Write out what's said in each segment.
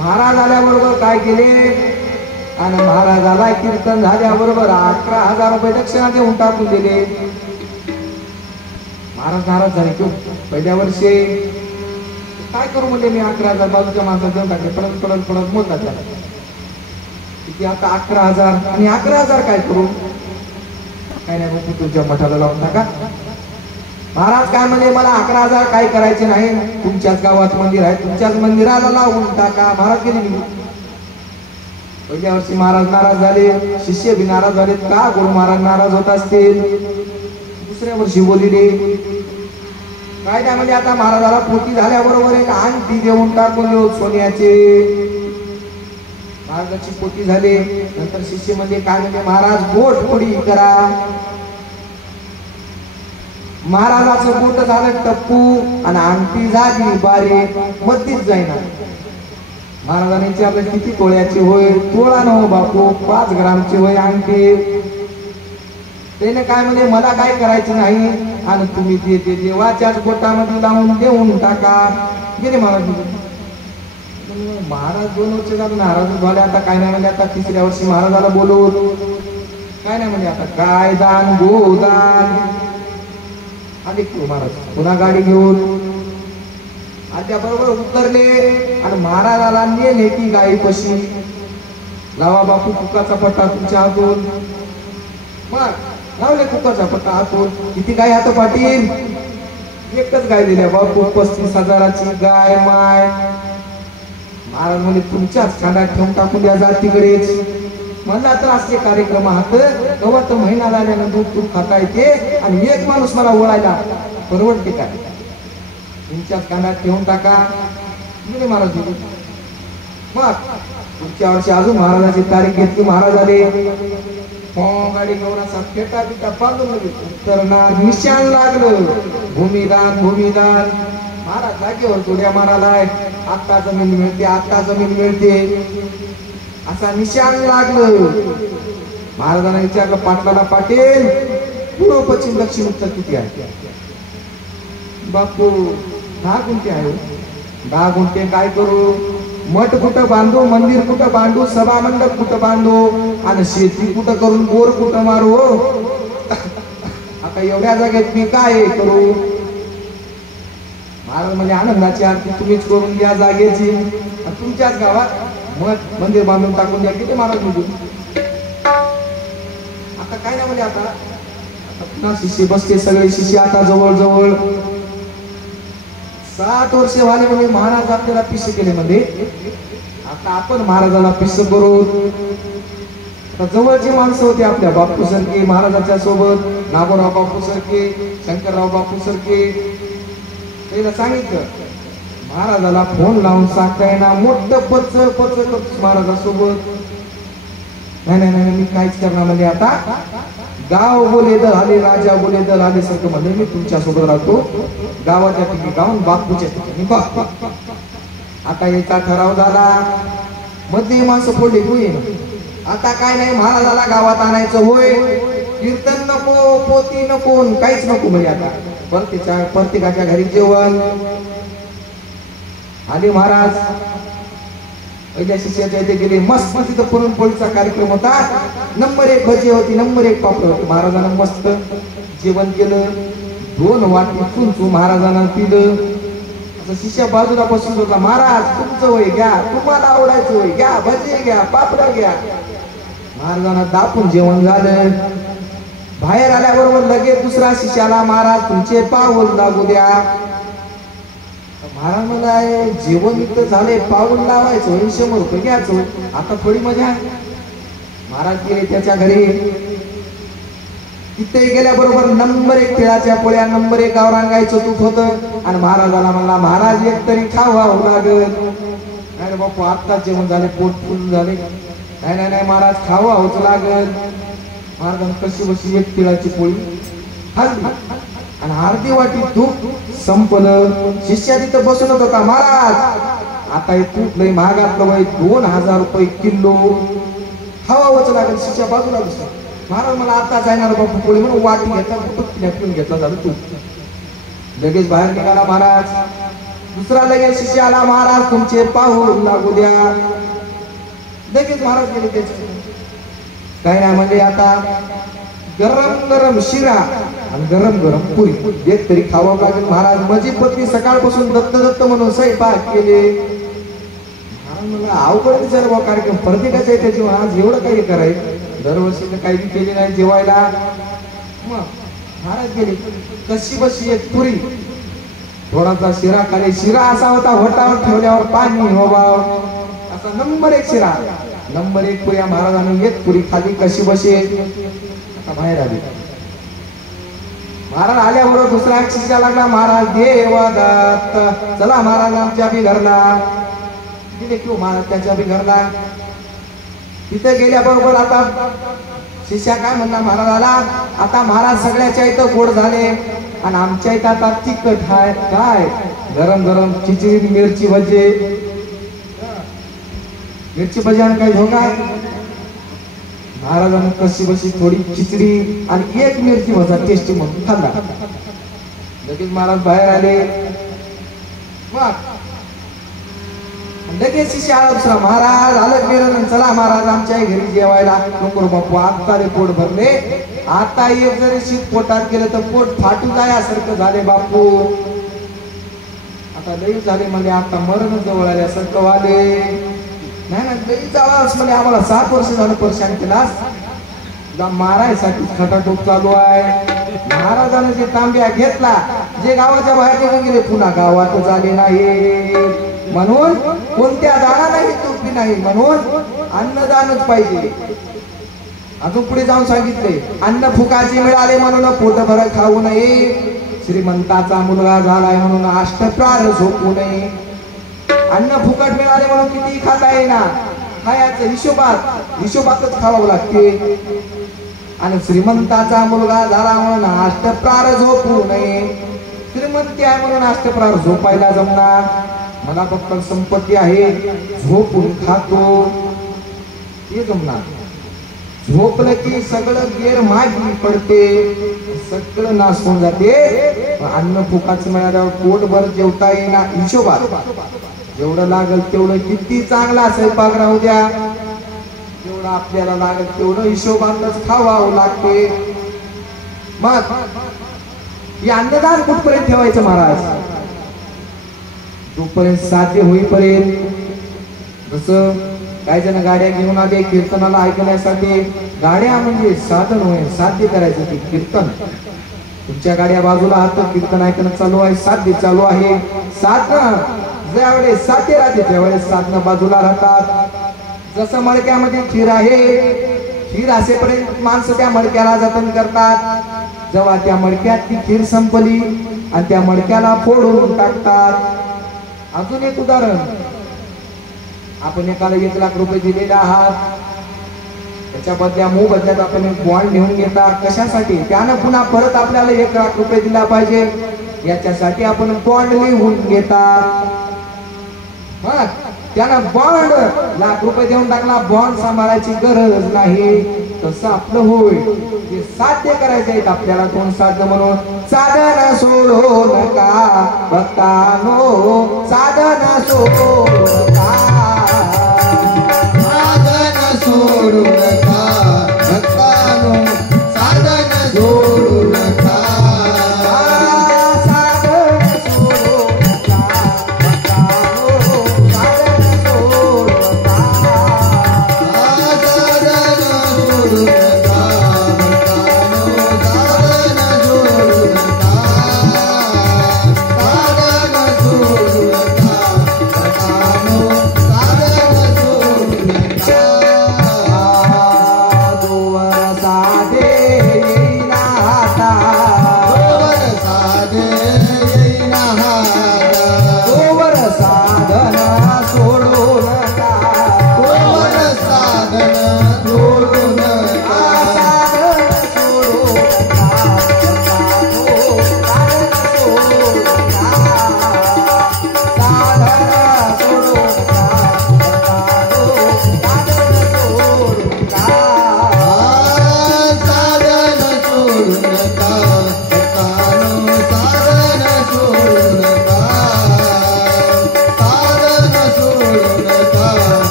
महाराज आल्याबरोबर काय केले आणि महाराजाला कीर्तन झाल्याबरोबर 11,000 रुपये दक्षिणा देऊन टाकून दिले. महाराज नाराज झाले. पहिल्या वर्षी काय करू म्हणजे मी 11,000 बाजूच्या माणसाला देऊन टाकले. परत परत परत मोजला त्याला किती आता 11,000 आणि 11,000 काय करू. काय नाही बाबू तुमच्या मठाला लावून टाका. महाराज काय म्हणजे मला 11,000 काय करायचे नाही. तुमच्याच गावात मंदिर आहे तुमच्याच मंदिराला लावून टाका. महाराज गेले निघून. पहिल्या वर्षी महाराज नाराज झाले. शिष्य बी नाराज झाले. का गुरु महाराज नाराज होत असतील. दुसऱ्या वर्षी बोलिले काय नाही म्हणजे आता महाराजाला पोटी झाल्याबरोबर एक अंगठी देऊन टाकून देऊ सोन्याचे. महाराजाची पोटी झाली. नंतर शिष्य म्हणजे काय म्हणजे महाराज बोट पुडी करा. महाराजाचं बोट झालं टप्पू आणि अंगठी झाली बारीक मधीच जाईना. महाराजांनी विचारलं किती तोळ्याची होय. तोळा न हो बापू 5 ग्रामची होय अंगठी. त्याने काय म्हणजे मला काय करायचं नाही आणि तुम्ही ते देवाच्याच बोटामध्ये लावून देऊन टाका. गेले महाराज. महाराज 2 वर्ष झालं नाराज झाले. आता काय नाही म्हणजे आता तिसऱ्या वर्षी महाराजाला बोलवून काय नाही म्हणजे आता काय दान गोदान आले. महाराज पुन्हा गाडी घेऊन आत्या बरोबर उतरले आणि महाराजाला नेले की गाई पशी. लावा बापू कुकाचा पट्टा तुमच्या हातून. मग लावले कुकाचा पट्टा हातून. किती गाय हात पाटील. एकच गाय दिल्या बापू 35,000ची गाय माय. महाराज म्हणजे तुमच्याच खांडात ठेवून टाकून द्या जातीकडेच. मला तर असले कार्यक्रम आहात तेव्हा तर महिना झाल्यानं दूध दूध खाता येते आणि एक माणूस मला ओळायला परवडते का. तुमच्याच कानात ठेवून टाका. म्हणजे महाराज मग पुढच्या वर्षी अजून महाराजाची तारीख घेतली. महाराज आले. गाडी घेऊन असा फेटा बिटा बांधून उतरणार. निशाण लागलं भूमिदान भूमिदान. महाराज जागेवर तोड्या मारालाय. आत्ता जमीन मिळते आत्ता जमीन मिळते असा निशाण लागलं. महाराजांना विचारलं पाटलाला पाटील पूर्व पश्चिम दक्षिण उत्तर किती आहे. बापू 10 गुंठे आहे. 10 गुंठे काय करू. मठ कुठं बांधू मंदिर कुठं बांधू सभा मंडप कुठं बांधू आणि शेती कुठं करून बोर कुठं मारू. आता एवढ्या जागेत मी काय करू. महाराज म्हणजे आनंदाची आरती तुम्हीच करून द्या जागेची. तुमच्याच गावात मठ मंदिर बांधून टाकून द्या. किती महाराज निघून. आता काय नाही म्हणजे आता पुन्हा शिष्य बसते. सगळे शिष्य आता जवळ जवळ 7 वर्ष झाले म्हणजे महाराज आपल्याला पिस केले म्हणजे आता आपण महाराजाला पिस करू. जवळची माणसं होती आपल्या बापू सारखे महाराजाच्या सोबत. नागोराव बापू सारखे शंकरराव बापू सारखे. त्याला सांगितलं महाराजाला फोन लावून सांगताय ना मोठं पच महाराजासोबत. नाही नाही नाही मी काहीच करणार म्हणजे आता गाव बोले दल आले राजा बोले दल आले सारखं म्हणजे मी तुमच्या सोबत राहतो. गावाच्या ठिकाणी गाऊन बापूच्या ठिकाणी. आता याचा ठराव झाला. मध्ये माणसं फोडली होईल. आता काय नाही महाराजाला गावात आणायचं होय. कीर्तन नको पोती नको काहीच नको म्हणजे आता प्रत्येकाच्या घरी जेवण. आले महाराज. पहिल्या शिष्याच्या इथे गेले. मस्त तिथं पुरणपोळीचा कार्यक्रम होता. नंबर 1 भजी होती नंबर 1 पापड होती. महाराजांना मस्त जेवण केलं. 2 वाटी चुंचू महाराजांना पिलं. असं शिष्या बाजूला बसून होता. महाराज तुमचं वय घ्या तुम्हाला आवडायचं वय घ्या भजी घ्या पापड घ्या. महाराजांना दापून जेवण झालं. बाहेर आल्याबरोबर लगेच दुसरा शिष्याला महाराज तुमचे पाऊल लागू द्या. महाराज मला जेवण इथं झाले पाऊल लावायचं 100 रुपये घ्यायचं. आता थोडी मजा. महाराज गेले त्याच्या घरी. तिथे गेल्याबरोबर नंबर 1 तिळाच्या पोळ्या नंबर 1 गावरांगायचं तूप होतं. आणि महाराजाला म्हणला महाराज एक तरी खावावं लागल. नाही रे बापू आत्ताच जेवण झाले पोट फुल झाले. नाही नाही नाही महाराज खावावंच लागल. महाराजांनी कशी बशी 1 तिळाची पोळी खाल्ली आणि अर्धी वाटी तूप संपलं. शिष्या तिथं बसून होता. महाराज आता हे तूप लय महागातलं वय 2,000 रुपये किलो खावावंच लागेल. शिष्या बाजूला बसला. महाराज मला आता जाणार बापू पोळी म्हणून वाटी घेतला पिऊन घेतला झालं तूप. लगेच बाहेर निघाला महाराज. दुसरा लगेच शिष्य आला, महाराज तुमचे पाहून लागू द्या. लगेच महाराज गेले त्याचे. काही नाही म्हणजे आता गरम गरम शिरा आणि गरम गरम पुरी एक तरी खावं लागेल. महाराज माझी पत्नी सकाळपासून दत्त दत्त म्हणून स्वयंपाक केले. मला अवघड विचार बा कार्यक्रम प्रत्येकाचा आहे त्याची. आज एवढं काही करायचं दरवर्षी काही केली नाही जेवायला. मग महाराज गेले, कशी बशी एक पुरी थोडासा शिरा खाली. शिरा असा होता होटावर ठेवल्यावर पाणी हो भाव असा नंबर 1 शिरा, नंबर 1 पुऱ्या. महाराजांनी एक पुरी खाली, कशी बशी आता बाहेर आली. महाराज आल्याबरोबर दुसरा एक शिष्या लागला, महाराज देवा दत्त चला महाराज आमच्या बी घरला. तिथे किंवा महाराज त्याच्या बी घरला. तिथे गेल्याबरोबर आता शिष्या काय म्हणला महाराजाला, आता महाराज सगळ्याच्या इथं गोड झाले आणि आमच्या इथं आता तिखट आहे. काय गरम गरम खिचडी, मिरची भजे, मिरची भजी आणि काय धोका. महाराजांनी कशी बशी थोडी खिचडी आणि एक मिरची भजा टेस्टी म्हणून खाल्ला. लगेच महाराज बाहेर आले. लगेच शिष्य आला दुसरा, महाराज आलं गेलं चला महाराज आमच्या घरी जेवायला. नको बापू आता रे पोट भरले, आता एक जरी शीत पोटात गेलं तर पोट फाटू जायासारखं झाले बापू. आता लई झाले म्हणजे आता मरण जवळ आल्यासारखं वाले. नाही ना लई जावास म्हणजे आम्हाला 7 वर्ष झालं परेशान केलास. मारायसाठी खटाटोप चालू आहे. महाराजांनी जे तांब्या घेतला, जे गावाच्या बाहेर निघून गेले पुन्हा गावातच आले नाही. म्हणून कोणत्या दानालाही चुकी नाही, म्हणून अन्नदानच पाहिजे. अजून पुढे जाऊन सांगितले, अन्न फुकाचे मिळाले म्हणून पोटभर खाऊ नये. श्रीमंताचा मुलगा झालाय म्हणून अष्टप्रहर झोपू नये. अन्न फुकट मिळाले म्हणून किती खाता येणार, खायचं हिशोबातच खावावं लागते. आणि श्रीमंताचा मुलगा झाला म्हणून अष्टप्रहर झोपू नये. श्रीमंती आहे म्हणून अष्टप्रहर झोपायला जमणार. मला फक्त संपत्ती आहे, झोपून खातो हे जमणार. झोपलं की सगळं गेर मागी पडते, सगळं नाश होऊन जाते. अन्न फुकाचं मिळाल्यावर पोटभर जेवता येणार. हिशोबात जेवढं लागल तेवढं, किती चांगला स्वयंपाक राहू द्या, जेवढं आपल्याला लागेल तेवढं हिशोबातच खावावं लागते. मग हे अन्नदान कुठपर्यंत ठेवायचं महाराज, जोपर्यंत साध्य होईपर्यंत. जसं काही जण गाड्या घेऊन आले कीर्तनाला ऐकण्यासाठी. गाड्या म्हणजे साधन होय, साध्य करायचं ते कीर्तन. तुमच्या गाड्या बाजूला आहात, कीर्तन ऐकणं चालू आहे, साध्य चालू आहे. साधन ज्यावेळेस साध्य राहते त्यावेळेस साधन बाजूला राहतात. जसं मडक्यामध्ये खीर आहे, खीर असेपर्यंत माणसं त्या मडक्याला जतन करतात. जेव्हा त्या मडक्यात ती खीर संपली आणि त्या मडक्याला फोडून टाकतात. अजून एक उदाहरण, आपण एकाला 1 लाख रुपये दिलेले आहात, त्याच्या बदल्या मोबदल्यात आपण एक बॉन्ड घेऊन घेता. कशासाठी, त्यानं पुन्हा परत आपल्याला 1 लाख रुपये दिला पाहिजे याच्यासाठी आपण बॉन्ड लिहून घेता. त्यानं बॉन्ड 1 लाख रुपये देऊन टाकला, बॉन्ड सांभाळायची गरज नाही. तसं आपलं होय, जे साध्य करायचे आहेत आपल्याला कोण साध्य म्हणून. साधन सोडू नका भक्तानो, साधन सोडू नका, साधन सोडू नका भक्तानो, साधन सोडू नका, साधन सोडू नका भक्तानो, साधन सोडू नका, साधन सोडू नका भक्तानो, साधन सोडू नका, साधन सोडू नका भक्तानो.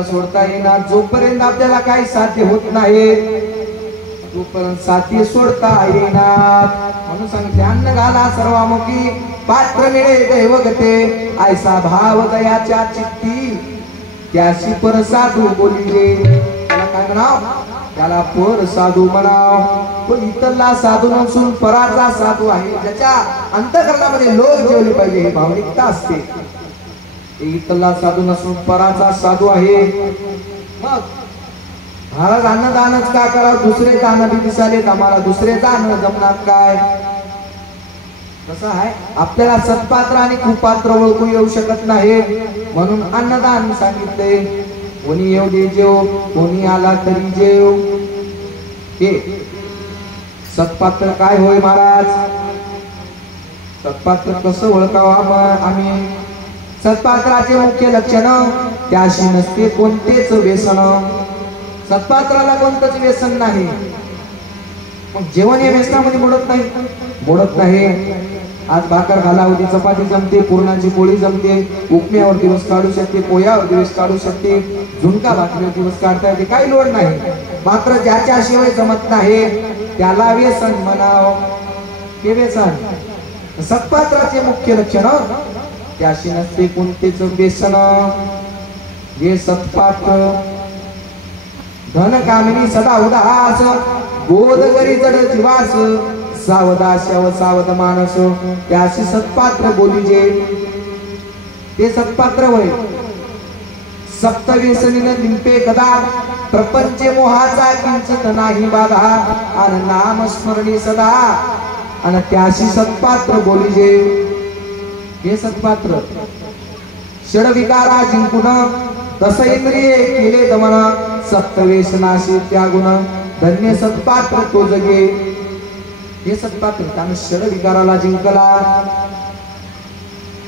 आपल्याला सोडता येणार जोपर्यंत आपल्याला काही साध्य होत नाही तोपर्यंत साध्य सोडता येणार. म्हणून सांगितले अन्न घाला सर्वामुखी पात्र मिळे दैवगते ऐसा भाव दयाच्या चित्ती त्याशी पर साधू बोलिले. त्याला काय म्हणाव? त्याला पर साधू म्हणाव. तो इतरला साधू नसून पराचा साधू आहे. ज्याच्या अंतःकरणामध्ये लोक जेवले पाहिजे हे भावनिकता असते. इतरला साधू नसून पराचा साधू आहे. मग महाराज अन्नदानच का करावं? दुसरे दान बी दिसालेत आम्हाला, दुसरे दान जमणार काय? कसं आहे आपल्याला सत्पात्र आणि कुपात्र ओळखू येऊ शकत नाही म्हणून अन्नदान सांगितले. कोणी येऊ दे जेव, कोणी आला तरी जेव. हे सत्पात्र काय होय महाराज? सत्पात्र कसं ओळखावं आम्ही? सत्पात्राचे मुख्य लक्षण त्याशी नसते कोणतेच व्यसन. सत्पात्राला कोणतंच व्यसन नाही. मग जेवण या व्यसनामध्ये मोडत नाही, मोडत नाही. आज भाकर घाला उद्या चपाती जमते, पूर्णाची पोळी जमते, उपम्यावर दिवस काढू शकते, पोह्यावर दिवस काढू शकते, झुणका भाकरीवर दिवस काढता येते, काही लोड नाही. मात्र ज्याच्याशिवाय जमत नाही त्याला व्यसन म्हणाव. हे व्यसन. सत्पात्राचे मुख्य लक्षण त्याशी नसते कोणतेच व्यसन. हे सत्पात्र धन कामिनी सदा उदास गोद करी जड जीवास सावदास्याव सावध मानस त्याशी सत्पात्र बोलिजे. ते सत्पात्र होय. सप्त व्यसनीन लिंपे कदा प्रपंचे मोहाचा किंचित नाही बाधा आणि नाम स्मरणी सदा आणि त्याशी सत्पात्र बोलिजे. हे सत्पात्र षडविकारा जिंकून दस इंद्रिये केले दमन सप्तवेशनाशी त्यागुण धन्य सत्पात्र तो जगे. हे सत्पात्र त्याने षडविकाराला जिंकला.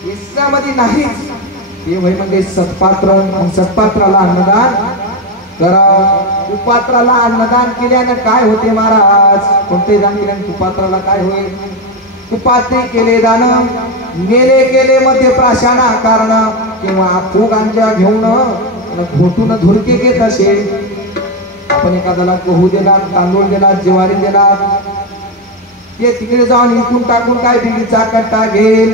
याच्यामध्ये नाहीच हे वय म्हणजे सत्पात्र. सत्पात्राला अन्नदान करावं. कुपात्राला अन्नदान केल्याने काय होते महाराज? कोणते दान केल्याने कुपात्राला काय होईल? कुपात्रे केले दान मेले केले मध्ये प्राशाना कारण किंवा फुगांच्या घेऊन घोटून धुरके घेत असे. आपण एखाद्याला गहू दिला, तांदूळ दिला, ज्वारी दिला, ते तिकडे जाऊन इकून टाकून काय बिडीचा कट्टा घेईल,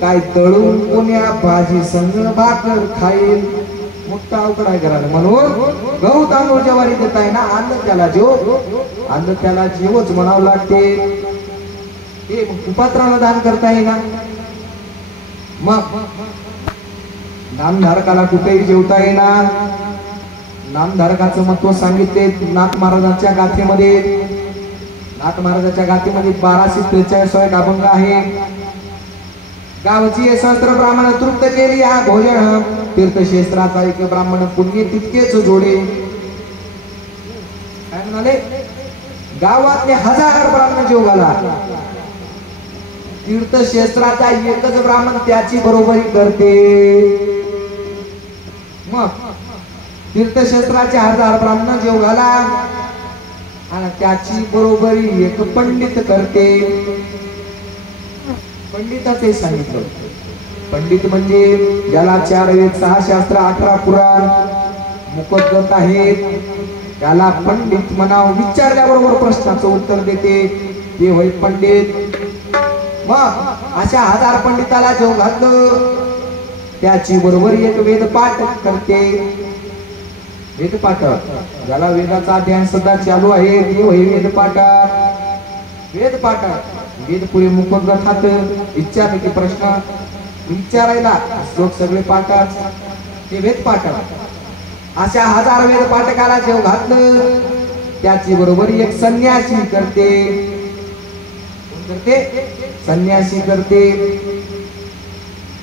काय तळून कोण्या भाजी संग भाकर खाईल. मोठा अवघड आहे घराला. म्हणून गहू तांदूळ ज्वारी देताय ना, अन्न त्याला जीव, अन्न त्याला जीवच म्हणावं लागते. हे कुपात्राला दान करता येईना. मग नामधारकाला कुठेही जेवता येणार. नामधारकाचं महत्व सांगितले नाथ महाराजांच्या गाथेमध्ये. नाथ महाराजांच्या गाथेमध्ये 1243 अभंग आहे. गावची सहस्त्र ब्राह्मण तृप्त केली हा भोजन तीर्थक्षेत्राचा एक ब्राह्मण पुण्य तितकेच जोडे. काय म्हणाले? गावातले 1000 ब्राह्मण जेव घाला, तीर्थक्षेत्राचा एकच ब्राह्मण त्याची बरोबरी करते. मग तीर्थक्षेत्राचे 1000 ब्राह्मण जेव घाला आणि त्याची बरोबरी एक पंडित करते. पंडिताचे सांगितलं. पंडित म्हणजे ज्याला 4 वेद 6 शास्त्र 18 पुराण मुखोद्गत आहेत त्याला पंडित म्हणाव. विचारल्याबरोबर प्रश्नाचं उत्तर देते ते होय पंडित. मग अशा 1000 पंडिताला जेव घातलं त्याची बरोबरी एक वेदपाठ करते. वेदपाठ ज्याला वेदाचा अध्ययन सध्या चालू आहे ते होय वेदपाठ. वेदपाठ वेद पुढे मुखोद्गत विचारले की प्रश्न विचारायला श्लोक सगळे पाठात ते वेदपाठ. अशा 1000 वेदपाठकाला जेव घातलं त्याची बरोबरी एक संन्यासी करते. संन्यासी करते.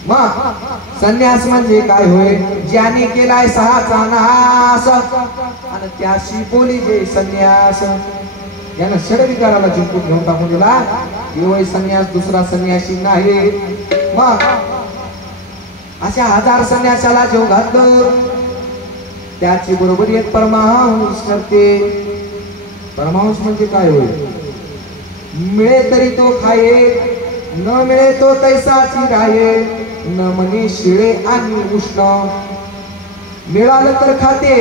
मग संन्यास म्हणजे काय होय? ज्याने केलाय 6चा नाश आणि त्याशी बोली जे संन्यास. यानं षडविकाराला जिंकून घेऊन टाकून दिला. होय संन्यास, दुसरा संन्यासी नाही. मग अशा 1000 संन्यासाला जेव घातलं त्याची बरोबरी एक परमहंस करते. परमहंस म्हणजे काय होय? मिळे तरी तो खाये, न मिळे तो तैसाची राये, न म्हणे शिळे आणि उष्ण. मिळालं तर खाते,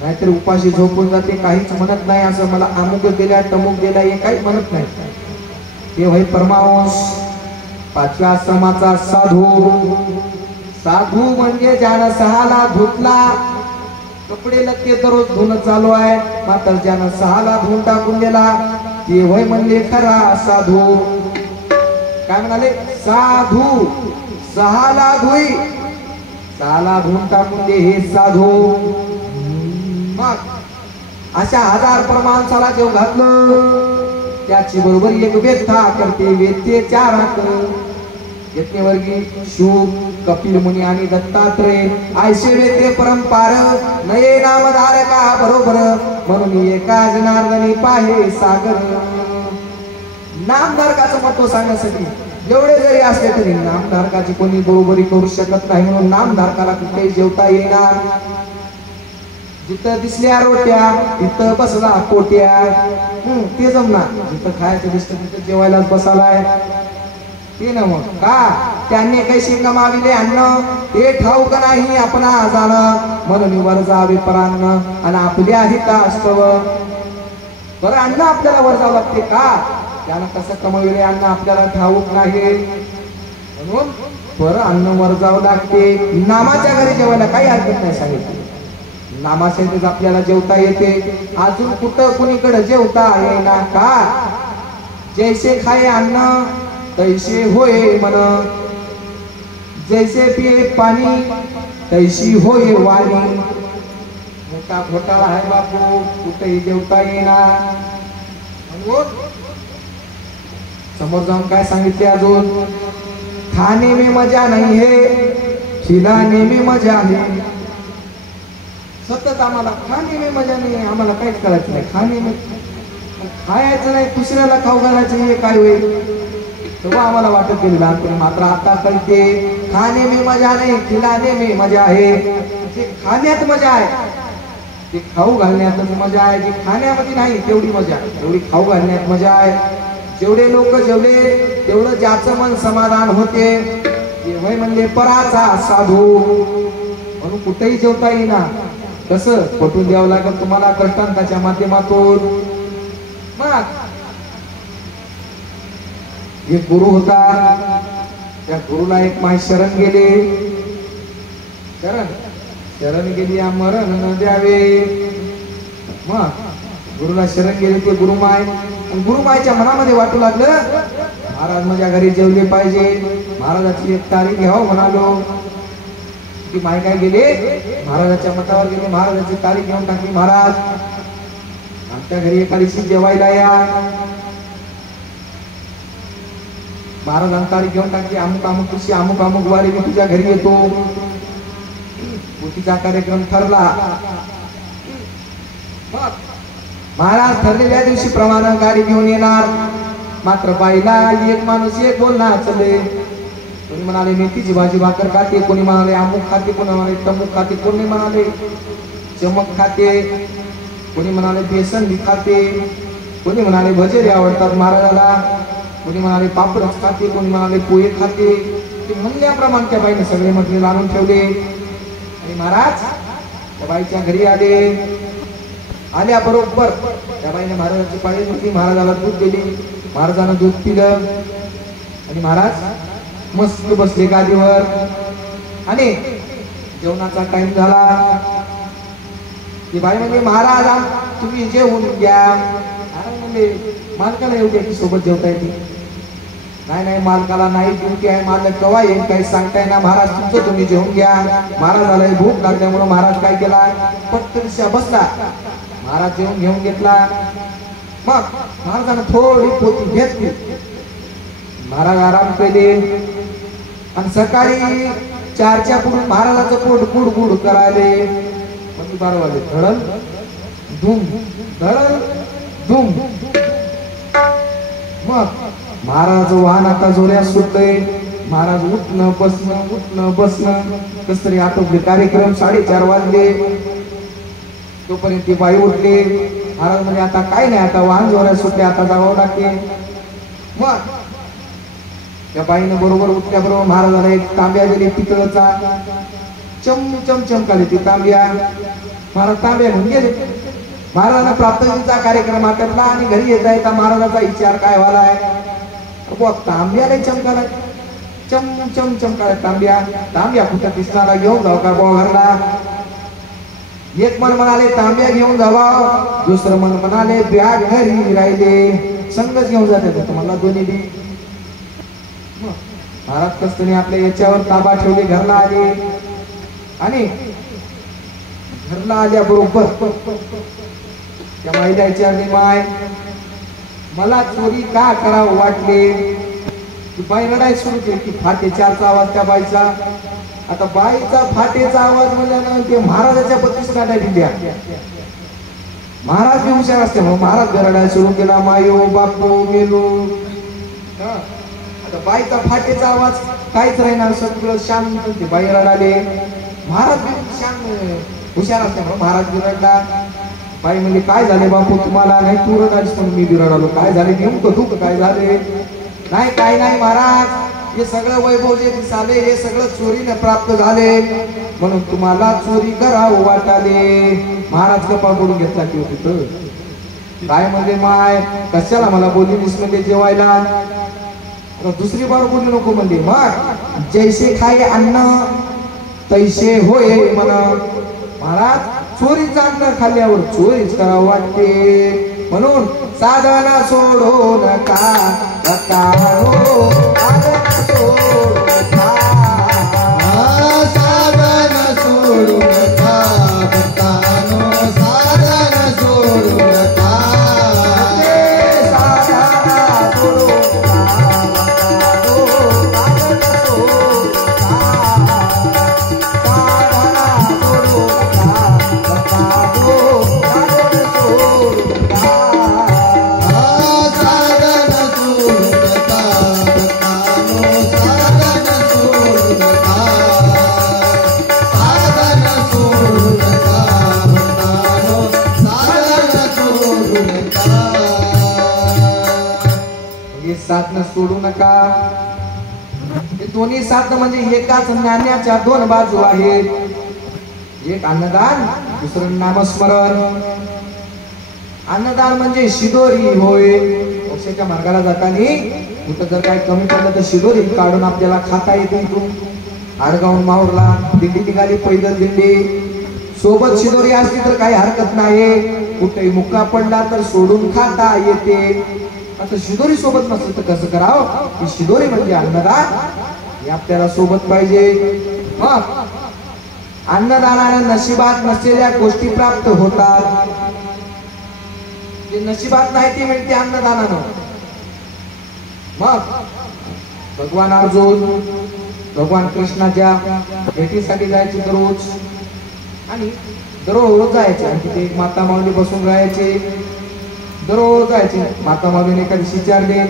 नाहीतर उपाशी झोपून जाते. काहीच म्हणत नाही असं मला अमुक दिल्या तमुक दिला हे काही म्हणत नाही. ते होय परमांश. पाचव्या आश्रमाचा साधू. साधू म्हणजे ज्यानं 6 ला धुतला, कपडे लत्ते दररोज धुणं चालू आहे, मात्र ज्यानं 6 ला धुवून टाकून दिला ते होय म्हणले खरा साधू. काय म्हणाले? साधू 6 ला धुई, 6 ला धुवून टाकून दे हे साधू. मग अशा 1000 प्रमाणसाला जेव घातलं त्याची बरोबर एक व्यथा करते. वेत्ते 4 हात. यज्ञवर्गी शुक, कपिल मुनी आणि दत्तात्रय आयशे वेते परंपार नये नामधारका बरोबर म्हणून एका जनार्दनी पाहे सागर. नामधारकाचं महत्व सांगण्यासाठी जेवढे जरी असले तरी नामधारकाची कोणी बरोबरी करू शकत नाही, म्हणून नामधारकाला कुठेही जेवता येणार. जिथं दिसल्या रोट्या तिथं बसला कोट्या. ते जमणार. जिथं खायचं दिसतं तिथं जेवायलाच बसालाय ते ना. मग का त्यांनी कैसे कमाविले अन्न ते ठाऊक नाही आपणा जाणं, म्हणून वर जावे परान्न आणि आपल्या हितास्तव. बरं अन्न आपल्याला वर जावं लागते का? त्यानं कसं कमविले अन्न आपल्याला ठाऊक नाही, म्हणून बरं अन्न वर जावं लागते. नामाच्या घरी जेवायला काही हरकत नाही सांगितलं. नामासहितच आपल्याला जेवता येते. अजून कुठं कुणीकडे जेवता येईना का? जैसे खाये अन्न तैसे होय मन, जैसे पिये पाणी तैसी होय वाणी. मोठा घोटाळा आहे बापू, कुठेही जेवता येणार. म्हणून समोर जाऊन काय सांगितले अजून? खाने में मजा नहीं है, खिलाने में मजा है. सतत आम्हाला खाणे में मजा नाही, आम्हाला काहीच करायचं नाही. खाणे में खायचं नाही, दुसऱ्याला खाऊ घालायचं हे काय होईल? तेव्हा आम्हाला वाटत गेलं लहानपणी, मात्र आता कळते खाणे में मजा नाही, खिलाने में मजा आहे. जे खाण्यात मजा आहे ते खाऊ घालण्यातच मजा आहे. जे खाण्यामध्ये नाही तेवढी मजा, तेवढी खाऊ घालण्यात मजा आहे. जेवढे लोक जेवले तेवढं ज्याचं मन समाधान होते ते होय म्हणले पराचा साधू. म्हणून कुठेही जेवता येईना. कसं पटवून द्यावं लागेल तुम्हाला कष्टांताच्या माध्यमातून. मग एक गुरु होता, त्या गुरुला एक माय शरण गेले. शरण गेली मरण न द्यावे. मग गुरुला शरण गेले ते गुरुमाय. गुरुमायच्या मनामध्ये वाटू लागलं महाराज माझ्या घरी जेवले पाहिजे, महाराजाची एक तारीख घ्यावं म्हणालो. ती माय काय गेले महाराजाच्या मठावर गेले, महाराजाची तारीख घेऊन टाकली. महाराज आमच्या घरी एका दिवशी जेवायला या. महाराजांनी तारीख घेऊन टाकली. अमुक अमुक दिवशी अमुक अमुक वारी मी तुझ्या घरी येतो. पोथीचा कार्यक्रम ठरला. महाराज ठरलेल्या दिवशी प्रमाणे गाडी घेऊन येणार. मात्र बाईला एक माणूस एक बोलणार चले. कोणी म्हणाले मेथीची भाजी भाकर खाते, कोणी म्हणाले अमुक खाते, कोणी म्हणाले तमुक खाते, कोणी म्हणाले चमक खाते, कोणी म्हणाले बेसन भी खाते, कोणी म्हणाले भजेरी आवडतात महाराजाला, कोणी म्हणाले पापडच खाते, कोणी म्हणाले पोहे खाते. ते म्हणल्याप्रमाणे त्या बाईने सगळे मटेरियल आणून ठेवले. आणि महाराज त्या बाईच्या घरी आले. आल्या बरोबर त्या बाईने महाराजाची पाळी घेतली, महाराजाला दूध दिली. महाराजानं दूध पिलं आणि महाराज मस्त बसले गादीवर. आणि जेवणाचा टाइम झाला. ती बाई म्हणजे महाराज तुम्ही जेवून घ्या. म्हणजे मालकाला येऊ द्या की सोबत जेवता येते. नाही नाही मालकाला नाही ड्युटी आहे, मालक कवा येईल काही सांगताय ना. महाराज तुमचं तुम्ही जेवून घ्या. महाराजाला भूक लागल्यामुळे महाराज काय केला पटकन बसला. महाराज जेवून घेऊन घेतला. मग महाराजांना थोडी पोती घेतली. महाराज आराम केले आणि सकाळी 4च्या पुढे महाराजाचं पोट गुड गुड करायले. 12 वाजले. धडल धूम धडल धूम. मग महाराज वाहन आता जोऱ्यात सुटले. महाराज उठणं बसणं कस तरी आटोपले कार्यक्रम. 4:30 वाजले. तोपर्यंत ती बाई उठली. महाराज म्हणजे आता काय नाही, आता वाहन जोऱ्यात सुटले, आता जावं लागते. मग त्या बाईनं बरोबर उठल्याबरोबर महाराजाला एक तांब्या दिली पितळचा. चम चमकाले ती तांब्या. महाराज तांब्या घेऊन गेले. महाराजांना प्राप्तजीचा कार्यक्रम आटपला आणि घरी येता येता महाराजाचा विचार काय व्हालाय, तांब्याला चमकाला चम चमकाला तांब्या. तांब्या कुठं कृष्णाला घेऊन जाऊ का बुवा घरला. एक मन म्हणाले तांब्या घेऊन जावा, दुसरं मन म्हणाले बॅग घरी राहिले, संगच घेऊन जाते तुम्हाला दोन्ही बी. महाराज कसं आपल्या याच्यावर ताबा ठेवले. घरला आले आणि घरला आल्याबरोबर त्या महिला विचारले, माय मला चोरी का करावं वाटले. ती बाई रडाय सुरू केली की फाटेचारचा आवाज त्या बाईचा. आता बाईचा फाटेचा आवाज म्हणजे ते महाराजाच्या पत्नीस काढाय दिल्या. महाराज बी हुशार असते म्हणून महाराज रडाय सुरू केला, मायो बापो गेलो. आता बाईचा फाटेचा आवाज काहीच राहीना, सगळं शांत. ते बाई रडाले. महाराज बी शांत हुशार असते म्हणून महाराज बी रडला. बाई म्हणजे काय झाले बापू तुम्हाला. नाही तू रडालीस म्हणून मी बी रडालो. काय झाले नेमकं दुःख काय झाले. नाही काय नाही महाराज, हे सगळं वैभव जे दिसाले हे सगळं चोरीने प्राप्त झाले म्हणून तुम्हाला चोरी करावं वाटाले. महाराज कपा पडून घेतला की होती काय म्हणजे माय कशाला मला बोललीस म्हणजे जेवायला. दुसरी बार बोलू नको म्हणजे मग जैसे खाय अन्न तैसे होय म्हणा. महाराज चोरीचं अन्न खाल्ल्यावर चोरीच करावं वाटते म्हणून साधना सोडो नका रकानो, साधना सोडो नका, साधना सोडो नका रकानो, साधना सोडो नका, साधना सोडो साधना सोडू नका. हे दोन्ही साधन म्हणजे एकाच नाण्याच्या दोन बाजू आहेत. एक अन्नदान, दुसरं नामस्मरण. अन्नदान म्हणजे शिदोरी होय. मोक्षाच्या मार्गाला जाताना कुठं जर काही कमी पडलं तर शिदोरी काढून आपल्याला खाता येते. इथून आडगावून माहूरला दिंडी निघाली, पैदल दिंडी, सोबत शिदोरी असली तर काही हरकत नाही. कुठेही मुक्का पडला तर सोडून खाता येते. आता शिदोरी सोबत नसेल तर कसं करावं. ही शिदोरी म्हणजे अन्नदान, हे आपल्याला सोबत पाहिजे. अन्नदानाने नशिबात नसलेल्या गोष्टी प्राप्त होतात. जे नशिबात नाही ते मिळते अन्नदानानं. मग भगवान अर्जुन भगवान कृष्णाच्या भेटीसाठी जायचे दररोज आणि दररोज जायचे आणि तिथे एक माता माऊली बसून राहायचे. दररोज जायचे. माता माऊलीने एखादी विचारले,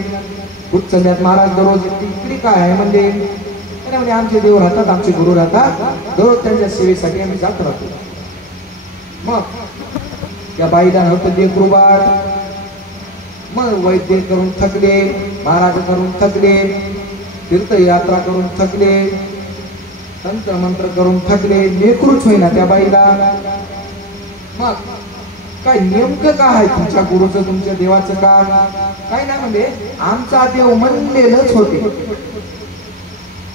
उच्चल्यात महाराज दररोज इकडे काय आहे म्हणजे आमचे देव राहतात, आमचे गुरु राहतात, दररोज त्यांच्या सेवेसाठी आम्ही जात राहतो. मग त्या बाईला नव्हतं लेकरूबाळ. मग वैद्य करून थकले, महाराज करून थकले, तीर्थयात्रा करून थकले, तंत्र मंत्र करून थकले, लेकरूच होईना त्या बाईला. मग काय नेमकं काय आहे तुमच्या गुरुचं, तुमच्या देवाचं काम. काय नाही म्हणजे आमचा देव म्हणलेलंच होते.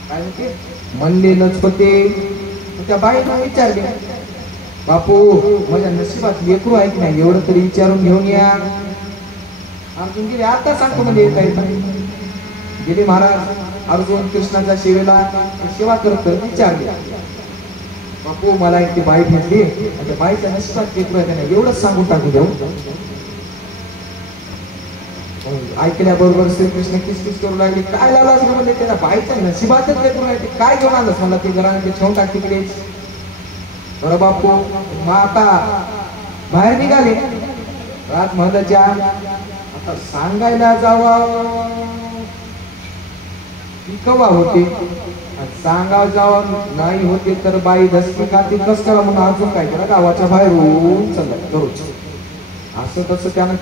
काय होते म्हणलेलंच होते. त्या बाईला विचारले, बापू माझ्या नशिबात लेकरू आहे की नाही एवढं तरी विचारून घेऊन या. अर्जुन गेले, आता सांगतो म्हणजे येता येत गेले. महाराज अर्जुन कृष्णाच्या सेवेला सेवा करत विचारले, बापू मला एक ती बाई भेटली, त्या बाईच्या नशिबात लेकरू आहे का नाही एवढंच सांगून टाकू देऊ. ऐकल्याबरोबर श्रीकृष्ण किसकिस करू लागले, काय लावला म्हणजे त्याला बाईच्या नशिबातच लेकरू आहे, ते काय घेऊन आलंस मला ते घराने ते ठेवून टाक तिकडेच. बरं बापू मग आता बाहेर निघाले रात महलाच्या. आता सांगायला जावा कवा होते, सांगाव जावा नाही होते तर बाई धसकी खाती कस करा म्हणून अजून काय करा गावाच्या बाहेर होऊन चालला दररोज. असं तसं त्यानं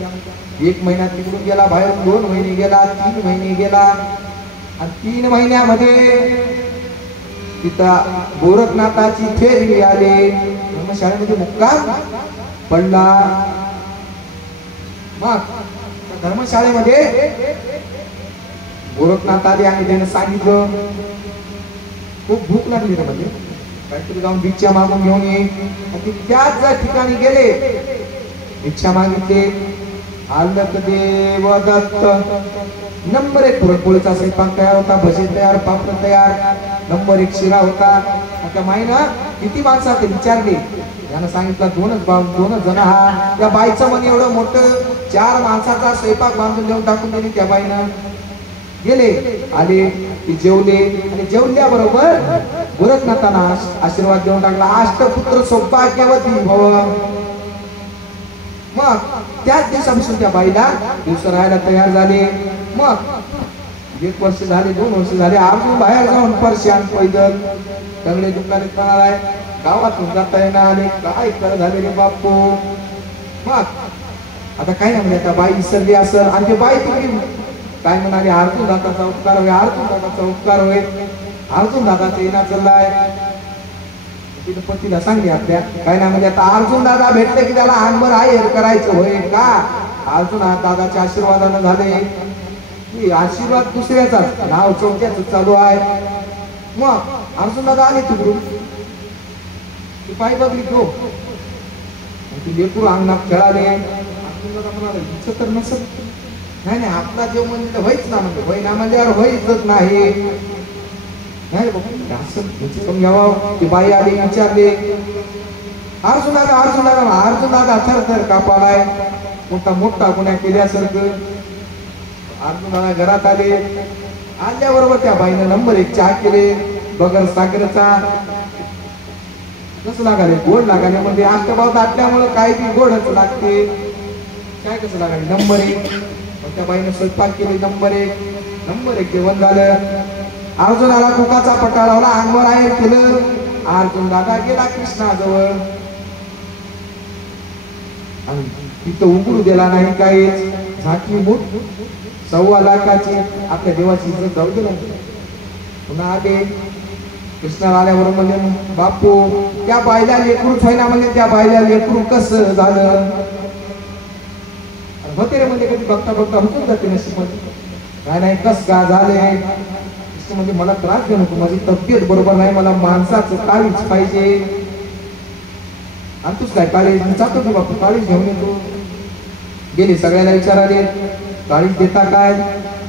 1 महिना तिकडून गेला बाहेर, 2 महिने गेला, 3 महिने गेला आणि 3 महिन्यामध्ये तिथं गोरखनाथाची फेरी आले, धर्मशाळेमध्ये मुक्काम पडला. मग धर्मशाळेमध्ये गोरखनाथ आले आणि त्याने सांगितलं खूप भूक लागली रे, म्हणजे काहीतरी जाऊन भिक्षा मागून घेऊन ये. त्याच ठिकाणी गेले, भिक्षा मागितले. आलं देव दत्त. नंबर 1 पुरणपोळीचा स्वयंपाक तयार होता, भजी तयार, पापड तयार, नंबर 1 शिरा होता. त्या माईनं किती माणसं विचारले, यानं सांगितलं दोनच जण. हा त्या बाईचं मन एवढं मोठं, 4 माणसाचा स्वयंपाक बांधून देऊन टाकून दिली त्या बाईनं. गेले, आले, ते जेवले आणि जेवल्याबरोबर गोरखनाथांना आशीर्वाद देऊन टाकला, अष्टपुत्र सौभाग्यवती भव. मग त्याच दिवसापासून त्या बाईला दिवस राहायला तयार झाले. मग 1 वर्ष झाले, 2 वर्ष झाले, अर्जुन बाहेर जाऊन परशान पैदल सगळे दुकाने आहे, गावातून जाता येणार आले, काय कर झाले रे बापू. मग आता काय नाही म्हणजे त्या बाई विसरली असेल, आणि ते बाई तुम्ही काय म्हणाले, अर्जुन दादाचा उपकार होय, अर्जुन दादाचा उपकार होय, अर्जुन दादाचा येणार चाललाय. तिने पतीला सांगली आपल्या, काय नाही म्हणजे आता अर्जुन दादा भेटले की त्याला अंगभर आहेर करायचं होय का. अर्जुन दादाच्या आशीर्वादानं झाले, आशीर्वाद दुसऱ्याचा, नाव चौथ्याच चालू आहे. मग अर्जुन दादा आले तिकडून, ती पाय बघली तो, ती लेकरू अंगणात खेळाले. अर्जुन दादा म्हणाले हिचं तर नसत, नाही आपला देव म्हणजे व्हायच ना, म्हणजे होय ना म्हणल्यावर व्हायच नाही. ती बाई आली, विचारले अर्जुन दादा, अर्जुन दादा. अर्जुन दादा थर कापालाय, मोठा गुन्हा केल्यासारखं. अर्जुन दादा घरात आले, आल्याबरोबर त्या बाईनं नंबर 1 चहा केले, बगर साखरेचा. कसं लागाले, गोड लागाले, म्हणजे अष्टभाव दाटल्यामुळे काही बी गोडच लागते. काय कसं लागाले, नंबर 1. त्या बाईनं स्वयंपाक केले, नंबर 1 जेवण झालं. अर्जुनाला कुकाचा पटा लावला, अंगवर आहेर केलं. अर्जुन दादा गेला कृष्णाजवळ आणि तिथं उघडू दिला नाही काहीच. झाकी मूठ 1.25 लाखाची आपल्या देवाची इज्जत जाऊ दिला. पुन्हा आले, कृष्णाला आल्याबरोबर म्हणजे बापू त्या बाईला लेकरूच व्हायना, म्हणजे त्या बाईला लेकरू कसं झालं होते रे, म्हणजे कधी बघता होतच जाते नशीब. काय नाही कस का झाले म्हणजे मला त्रास देऊ नको, माझी तब्येत बरोबर नाही, मला माणसाचं काळीच पाहिजे. आणि तूच काय काळीज जातो की बापू, काळीज घेऊन येतो. गेले, सगळ्याला विचाराले काळीज देता काय,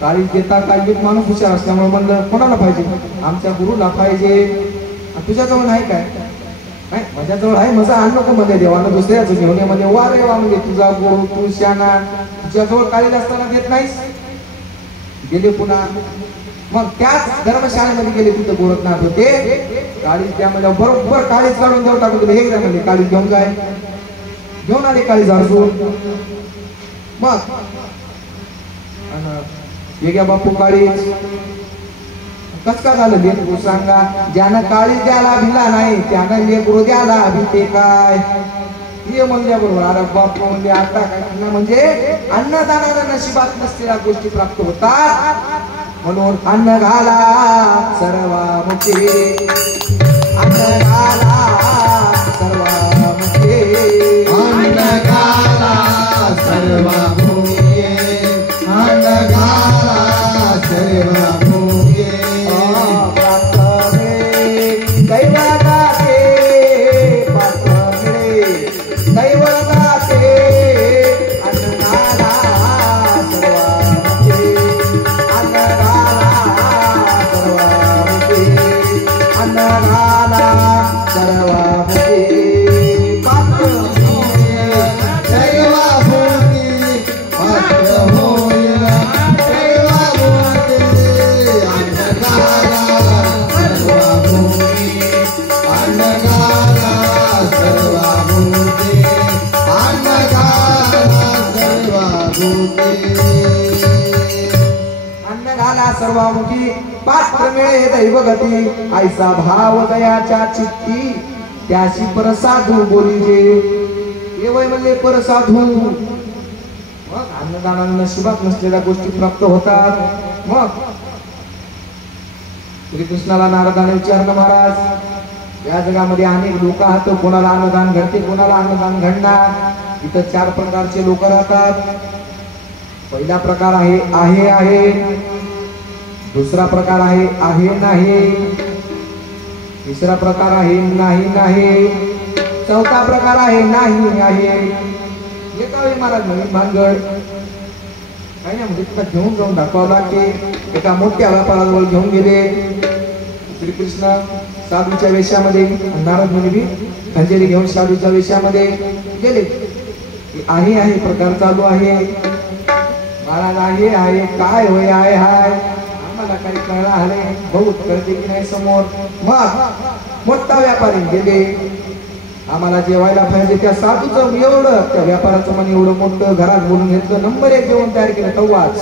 काळीज देता काय. एक माणूस हुशार असल्यामुळे म्हणलं कोणाला पाहिजे, आमच्या गुरुला पाहिजे. तुझ्याजवळ नाही काय, नाही माझ्याजवळ आहे, माझा आण नको म्हणजे देवानं दुसऱ्याचं घेऊन ये म्हणजे. वा रे वा, म्हणजे तुझा गुरु तू शाना, तुझ्याजवळ काळीज असताना देत नाहीस. गेले पुन्हा, मग त्याच धर्मशाळेमध्ये गेले, तिथं गोरखनाथ होते. काळीज त्यामध्ये बरोबर काळीज काढून देऊ टाकून दिले, हे म्हणजे काळीज घेऊन काय, घेऊन आले काळीज अर्जुन. मग वेगळ्या बापू काळीज कस का झालं लेकरू सांगा. ज्यानं काळीज द्यायला भिला नाही त्यानं लेकरू द्यायला भीते काय. हे म्हणल्याबरोबर अरे बापू म्हणजे आता काय म्हणजे अन्नदानाला नशिबात नसलेल्या गोष्टी प्राप्त होतात. म्हणून अन्न घाला सर्वामुखे, अन्न घाला सर्वामुखे, अन्न घाला सर्वामुखे, अन्न घाला सर्वामुखे. दैवदाते पात्र दैवदाते अन्न घाला सर्वामुखे, अन्न अन्नदाना सर्वामुखे. पात्र दैवाभूती पात्र होईल, दैवाभूती अन्नदाना सर्वाभूती, अन्नदाना सर्वाभूती, अन्नदाना सर्वाभूती. अन्न घाला सर्वामुखी, पात्र मिळे दैवगती. ऐसा भाव दयाच्या चित्ती, त्याशी परसाधू बोलीजे. हे वय म्हणजे परसाधू. मग अन्नदानानं नशिबात नसलेल्या गोष्टी प्राप्त होतात. मग श्रीकृष्णाला नारदाने विचारलं, महाराज या जगामध्ये अनेक लोक आहेत, कोणाला अन्नदान घडते, कोणाला अन्नदान घडणार. इथं 4 प्रकारचे लोक राहतात. पहिला प्रकार आहे. दुसरा प्रकार आहे नाही. तिसरा प्रकार आहे नाही. चौथा प्रकार आहे नाही. हे काय महाराज नवीन भानगड काही नाही, म्हणजे तुला घेऊन जाऊन दाखवावं लागते. एका मोठ्या व्यापाराजवळ घेऊन गेले श्रीकृष्ण साधूच्या वेशामध्ये. नारद मुनी खंजेरी घेऊन साधूच्या वेशामध्ये गेले. आहे प्रकार चालू आहे. महाराज आहे काय होय आहे आम्हाला काही कळलं आले, बहुत कळते की नाही समोर. मग मोठा व्यापारी गेले, आम्हाला जेवायला पाहिजे. त्या साधूचं एवढं, त्या व्यापाराचं मन एवढं मोठं, घरात बोलून घेतलं, नंबर 1 जेवण तयार केलं. तेव्हाच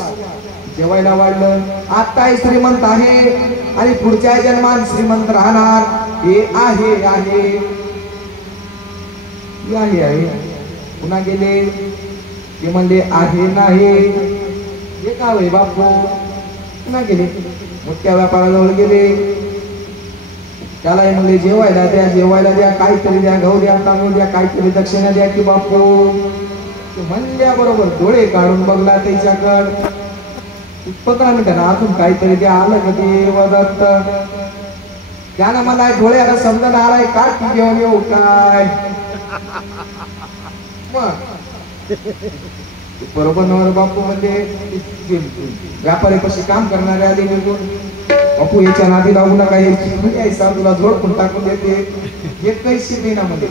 जेवायला वाढलं. आत्ताही श्रीमंत आहे आणि पुढच्या जन्मात श्रीमंत राहणार. हे आहे. पुन्हा गेले, ते म्हणले आहे नाही. हे काय होय बापू. पुन्हा गेले, मोठ्या व्यापाराजवळ गेले. त्याला म्हणले जेवायला द्या, काहीतरी द्या, गहू द्या, तांदूळ द्या, काहीतरी दक्षिणा द्या की बापू. म्हणल्या बरोबर डोळे काढून बघला त्याच्याकडं. 15 मिनिटांना अजून काहीतरी द्या. आलं कधी वदत्त. त्यानं मला डोळ्याला समजा आलाय का की घेऊन येऊ काय. बरोबर नवर बापू म्हणजे व्यापारी कशी काम करणारे आले निघून. बापू याच्या नादी लागू नका, याची साधूला जोडपून टाकून देते. हे कैशी देना मध्ये.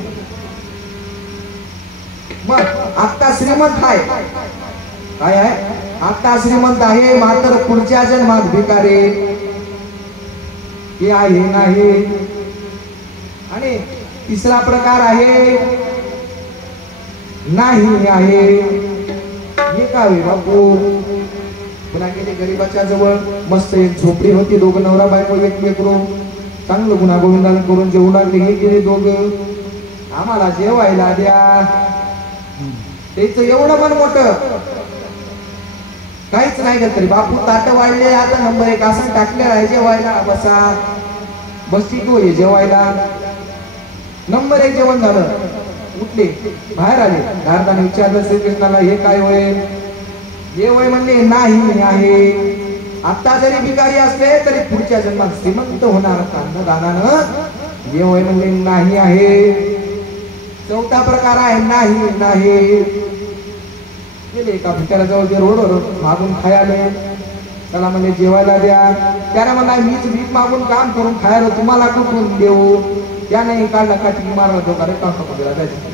मग आता श्रीमंत आहे, काय आहे आता श्रीमंत आहे, मात्र पुढच्या जन्मात भिकारी. हे आहे नाही. आणि तिसरा प्रकार आहे नाही आहे. हे काय बापू. पुन्हा गेले गरीबाच्या जवळ. मस्त एक झोपडी होती, दोघं नवरा बायको एकमेकडून चांगलं गुणागोविंदान करून जेवू लागले. हे गेले दोघं, आम्हाला जेवायला द्या. त्याचं एवढं मन मोठं, काहीच नाही तरी बापू ताट वाढले. आता नंबर 1 असं टाकलेला आहे, जेवायला बसा. बसती तू ये जेवायला. नंबर 1 जेवण झालं. उठले, बाहेर आले. नारदाने विचारलं श्रीकृष्णाला, हे काय होय. हे वय म्हणले नाही आहे. आता जरी भिकारी असले तरी पुढच्या जन्मात श्रीमंत होणार अन्नदानानं. हे वय म्हणले नाही आहे. चौथा प्रकार आहे नाही. गेले एका भिकाऱ्याजवळ, जे रोडवर मागून खायला. त्याला म्हणजे जेवायला द्या. त्याला म्हणला मीच भीक मागून काम करून खायला, तुम्हाला कुठून देऊ. त्याने काढला काठी मारला दोघारे काका जायचं.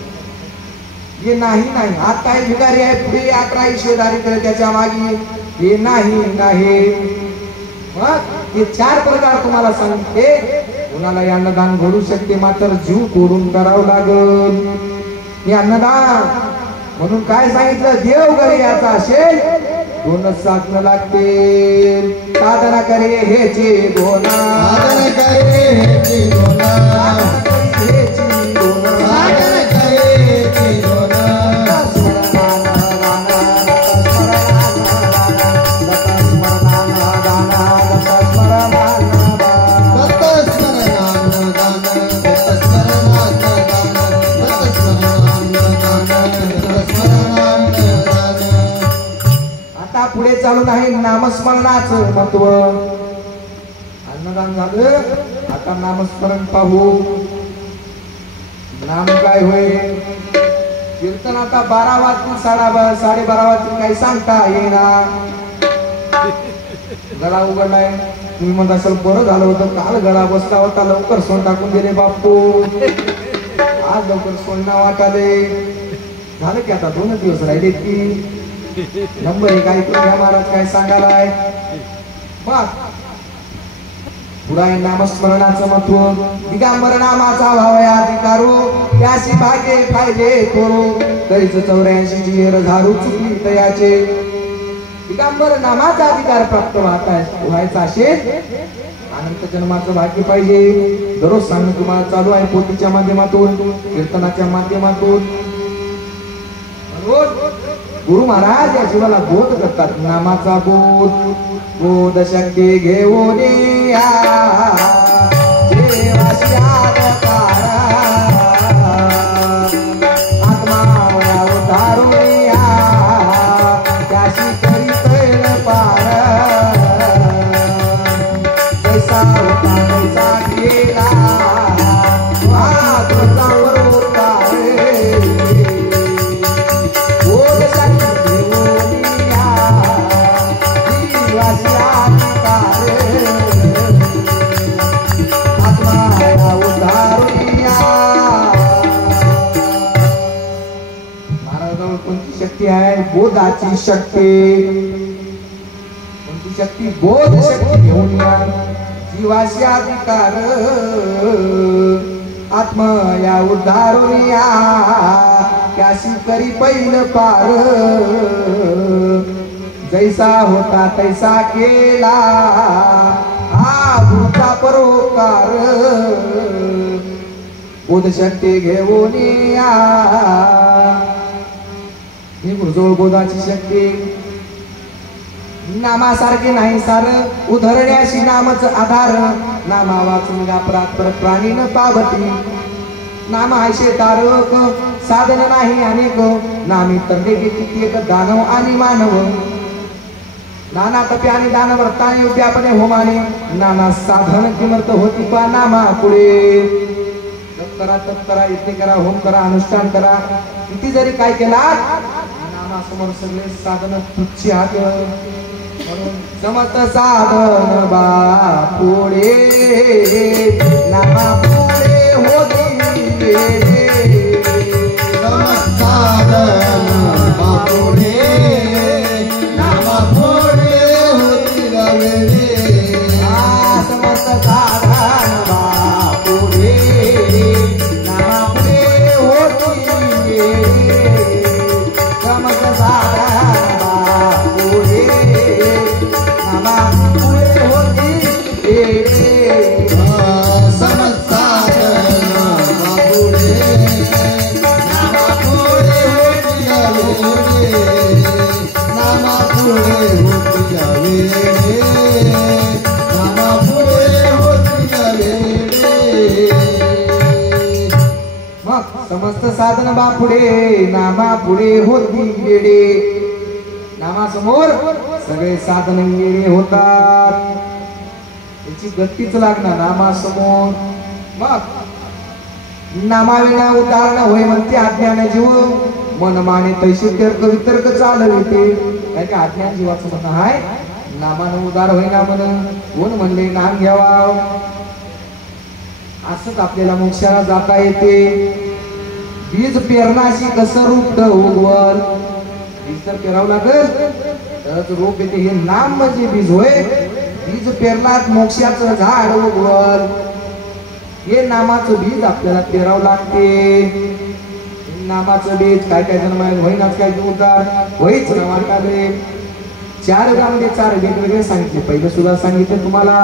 हे नाही. आता हे भिकारी आहे, पुढे 11 ईश्वरदारी करे त्याच्या मागे. हे नाही. हे 4 प्रकार तुम्हाला सांगते. कोणाला अन्नदान घडू शकते, मात्र जीव तोडून करावं लागल. हे अन्नदान म्हणून काय सांगितलं, देव घरी याचा असेल 2च साधनं लागते. साधना करे हेची दोना, साधन करे हेची दोना, हेची दोना, साधन करे हेची दोना. आता पुढे चालून आहे नामस्मरणाचं महत्व. अन्नदान झालं, आता नामस्मरण पाहू. नाम काय होय. कीर्तन आता 12 वाजून 12:30 वाजून काही सांगता येणार. गळा उघडलाय. तुम्ही म्हणत असाल बरं झालं होतं, काल गळा बसला होता, लवकर सोन टाकून दिले बापू. आज लवकर सोडणं वाटाले. झालं की आता 2 दिवस राहिले की. नंबर 1 ऐकून घ्या महाराज काय सांगालाय. पुढे नामस्मरणाचं महत्व. दिगंबर नामाचा भावया अधिकारू, त्याशी भाग्ये फायदे करू. तरीच 84 जीर झारू चुकली तयाचे. दिगंबर नामाचा अधिकार प्राप्त व्हायचा असेल, अनंत जन्माचं भाग्य पाहिजे. दररोज सांगणं तुम्हाला चालू आहे, पोथीच्या माध्यमातून, कीर्तनाच्या माध्यमातून. गुरु महाराज या जीवाला बोध करतात. नामाचा बोध, बोध शक्ती घेऊन बोधाची शक्ती कोणती शक्ती बोध शक्ती घेऊन या जीवाशी अधिकार आत्म या उद्धारून या त्याशी करी पहिलं पार जैसा होता तैसा केला हा गुरुचा परोपकार बोध शक्ती घेऊन या गुरुजवळ बोधाची शक्ती नामासारखे नाही सार उधरण्याशी नामच आधार नामा वाचून गापरात पर प्राणी न पावती नाम आयशे तारक साधन नाही अनेक नामी तरले किती एक दानव आणि मानव नाना तपे आणि दान व्रताने उद्यापने होमाने नाना साधन किमर्थ होती पा नामा पुढे जप करा तप करा इथे करा होम करा अनुष्ठान करा किती जरी काय केला समोर सगळे साधन तुच्छ म्हणून समत साधन बा पुढे नामा पुढे होती समत साधन बा पुढे नामा पुढे होती समत साधन बा पुढे नामा पुढे होती समस्त साधन बापुढे नामा पुढे होती वेडे नामासमोर सगळे साधन वेडे होतात त्याची गतीच लागणार नामासमोर मग नामाविना उदाहरण होय म्हणते अज्ञान जीव मन माने तैसे तर्क वितर्क चालविते काय का अज्ञान जीवाचं म्हणणं आहे नामानं उदार होईना म्हणून कोण म्हणले नाम घ्यावा असंच आपल्याला मोक्षाला जाता येते बीज पेरणाशी कसं रूप उगवल बीज तर पेरावं लागल तरच रूप येते हे नाम म्हणजे बीज होय बीज पेरणात मोक्षाचं झाड उगवल हे नामाचं बीज आपल्याला पेरावं लागते नामाचं बीज काय काय जण होईनाच काय उतार होईच ना वाटावे चार युगामध्ये चार वेगवेगळे सांगितले पहिले सुद्धा सांगितले तुम्हाला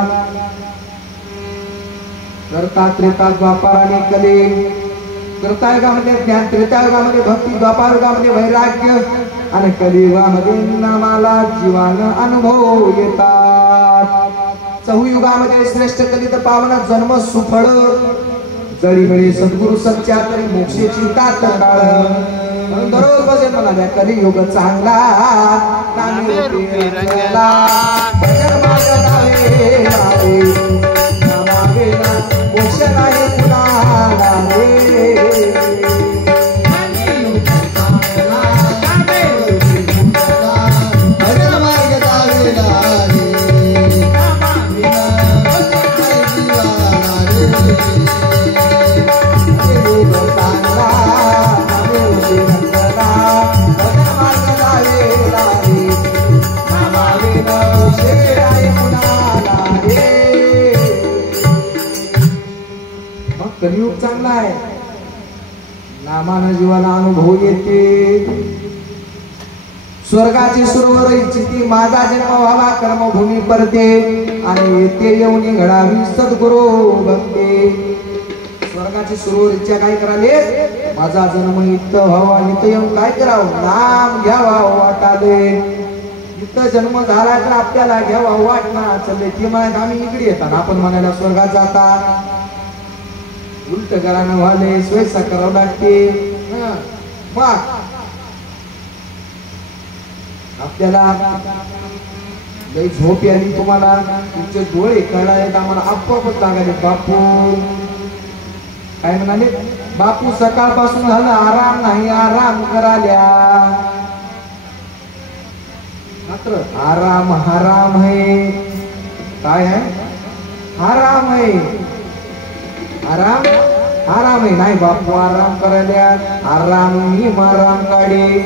करता त्रेता द्वापार आणि कली कृतायुगामध्ये ज्ञान त्रेतायुगामध्ये भक्ती द्वापारयुगामध्ये वैराग्य आणि कलियुगामध्ये नामाला जीवानं अनुभव येतात चहुयुगामध्ये श्रेष्ठ कलित पावन जन्म सुफळ जळीबळी सद्गुरु सच्चा तरी मोक्षाची तातकाळ म्हणून दररोज भजन म्हणाल्या कलियुग चांगला नामी रंगला भजन मागे लावे नामावेला मोक्ष नाही कुणाला रे कलियुग चांगला आहे नामानं जीवाला अनुभव येते स्वर्गाची सुरवर इच्छिती माझा जन्म व्हावा कर्मभूमी परते आणि येथे येऊन घडावी सद्गुरु भक्ती स्वर्गाची सुरवर इच्छा काय कराले माझा जन्म इथं व्हावा इथं येऊन काय करावं नाम घ्यावा वाटाले इथं जन्म झाला तर आपल्याला घ्यावा वाटणार चालले ती म्हणायला आम्ही इकडे येतात आपण म्हणायला स्वर्गात जाता उलट घरानं व्हाले स्वयंसा करावं लागते मग आपल्याला लई झोप आली तुम्हाला तुमचे डोळे कळाले आम्हाला आपोआपच लागाले बापू काय म्हणाले बापू सकाळपासून झालं आराम नाही आराम कराल्या मात्र आराम हराम है काय है आराम है आराम आराम आहे नाही बापू आराम करायला आराम मी माराम गाडी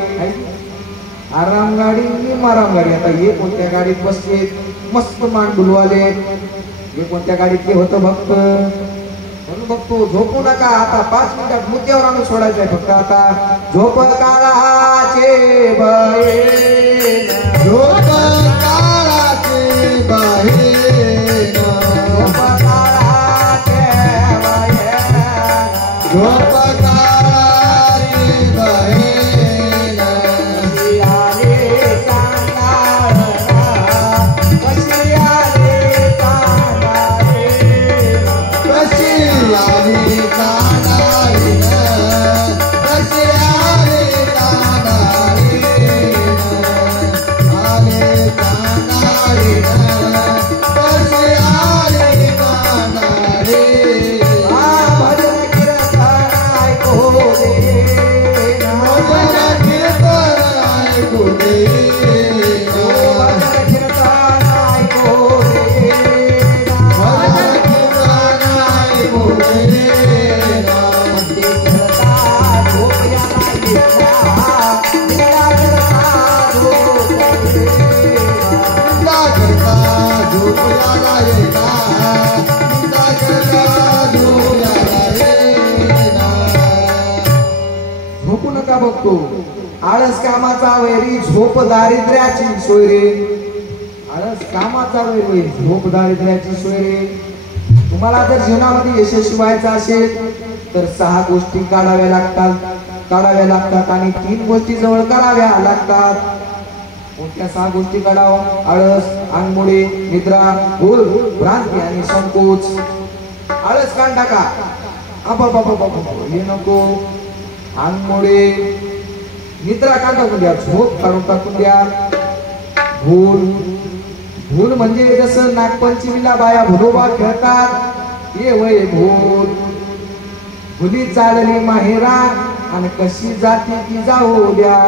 आराम गाडी मी माराम गाडी आता हे कोणत्या गाडीत बसले मस्त मान डुलवाले हे कोणत्या गाडीत होतं भक्त म्हणून बघतो झोपू नका आता 5 मिनिटात मुद्द्यावर आणून सोडायचंय फक्त आता झोप काळाचे बये झोप काळाचे बये झोप काळाचे बये झोप काळाचे बये झोपू नका बघतो आळस कामाचा वैरी झोप दारिद्र्याची सोय रे आळस कामाचा वैरी झोप दारिद्र्याची सोय रे तुम्हाला जर जीवनामध्ये यशस्वी व्हायचं असेल तर 6 गोष्टी काढाव्या लागतात आणि 3 गोष्टी जवळ कराव्या लागतात कोणत्या 6 गोष्टी काढावा आळस अंगमुळे निद्रा भूल भ्रांती आणि संकोच आळस काढ टाका हे नको अंगमुळे निद्रा काढ टाकून द्या झोप काढून टाकून द्या भूल म्हणजे जसं नागपंचमीला बाया भुलोबा खेळतात हे वय भूल भुली चालली माहेरा आणि कशी जाती ती जाऊ द्या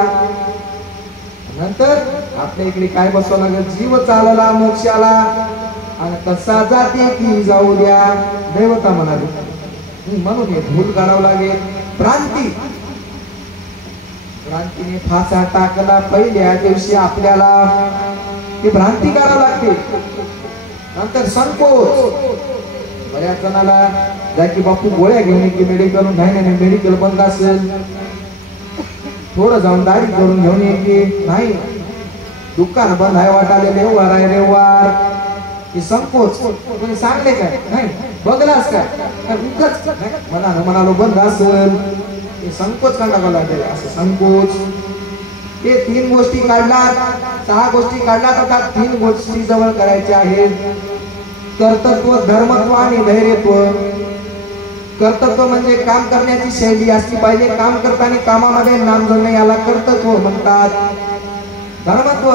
नंतर आपल्या इकडे काय बसवा लागेल जीव चालला मोक्षाला आणि कसा जाती ती जाऊ द्या दैवता म्हणाली म्हणून हे भूल काढावं लागेल भ्रांतीने फासा टाकला पहिल्या दिवशी आपल्याला ती भ्रांती काढावं लागते नंतर संकोच बऱ्याच जणाला जा की बापू गोळ्या घेऊन की मेडिकल नाही मेडिकल बंद असेल थोडं जाऊन दाढी करून घेऊन ये की नाही दुकान बंद आहे वाटाले रेवार आहे रेवार की संकोच तुम्ही सांगले काय नाही बघलास काय उगाच म्हणालो बंद असेल हे संकोच काढावं लागेल असं संकोच हे 3 गोष्टी काढलात 6 गोष्टी काढलात आता 3 गोष्टी जवळ करायच्या आहेत कर्तृत्व धर्मत्व आणि धैर्यत्व कर्तृत्व म्हणजे काम करण्याची शैली असली पाहिजे काम करताना कामामध्ये नाम जोडणे याला कर्तृत्व म्हणतात धर्मत्व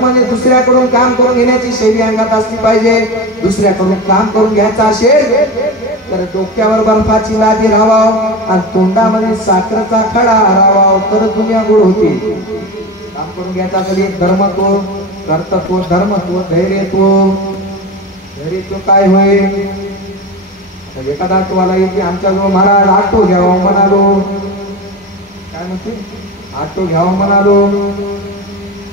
म्हणजे दुसऱ्याकडून काम करून घेण्याची शैली अंगात असली पाहिजे दुसऱ्याकडून काम करून घ्यायचं असेल तर डोक्यावर बर्फाची लादी राहावं आणि तोंडामध्ये साखरेचा खडा राहावा तर दुनिया गोड होती काम करून घ्यायचं असेल धर्मत्व कर्तृत्व धर्मत्व धैर्यत्व काय होईल एखादा आठवाला येते आमच्याजवळ महाराज आठो घ्यावं म्हणालो काय म्हणते आठो घ्यावं म्हणालो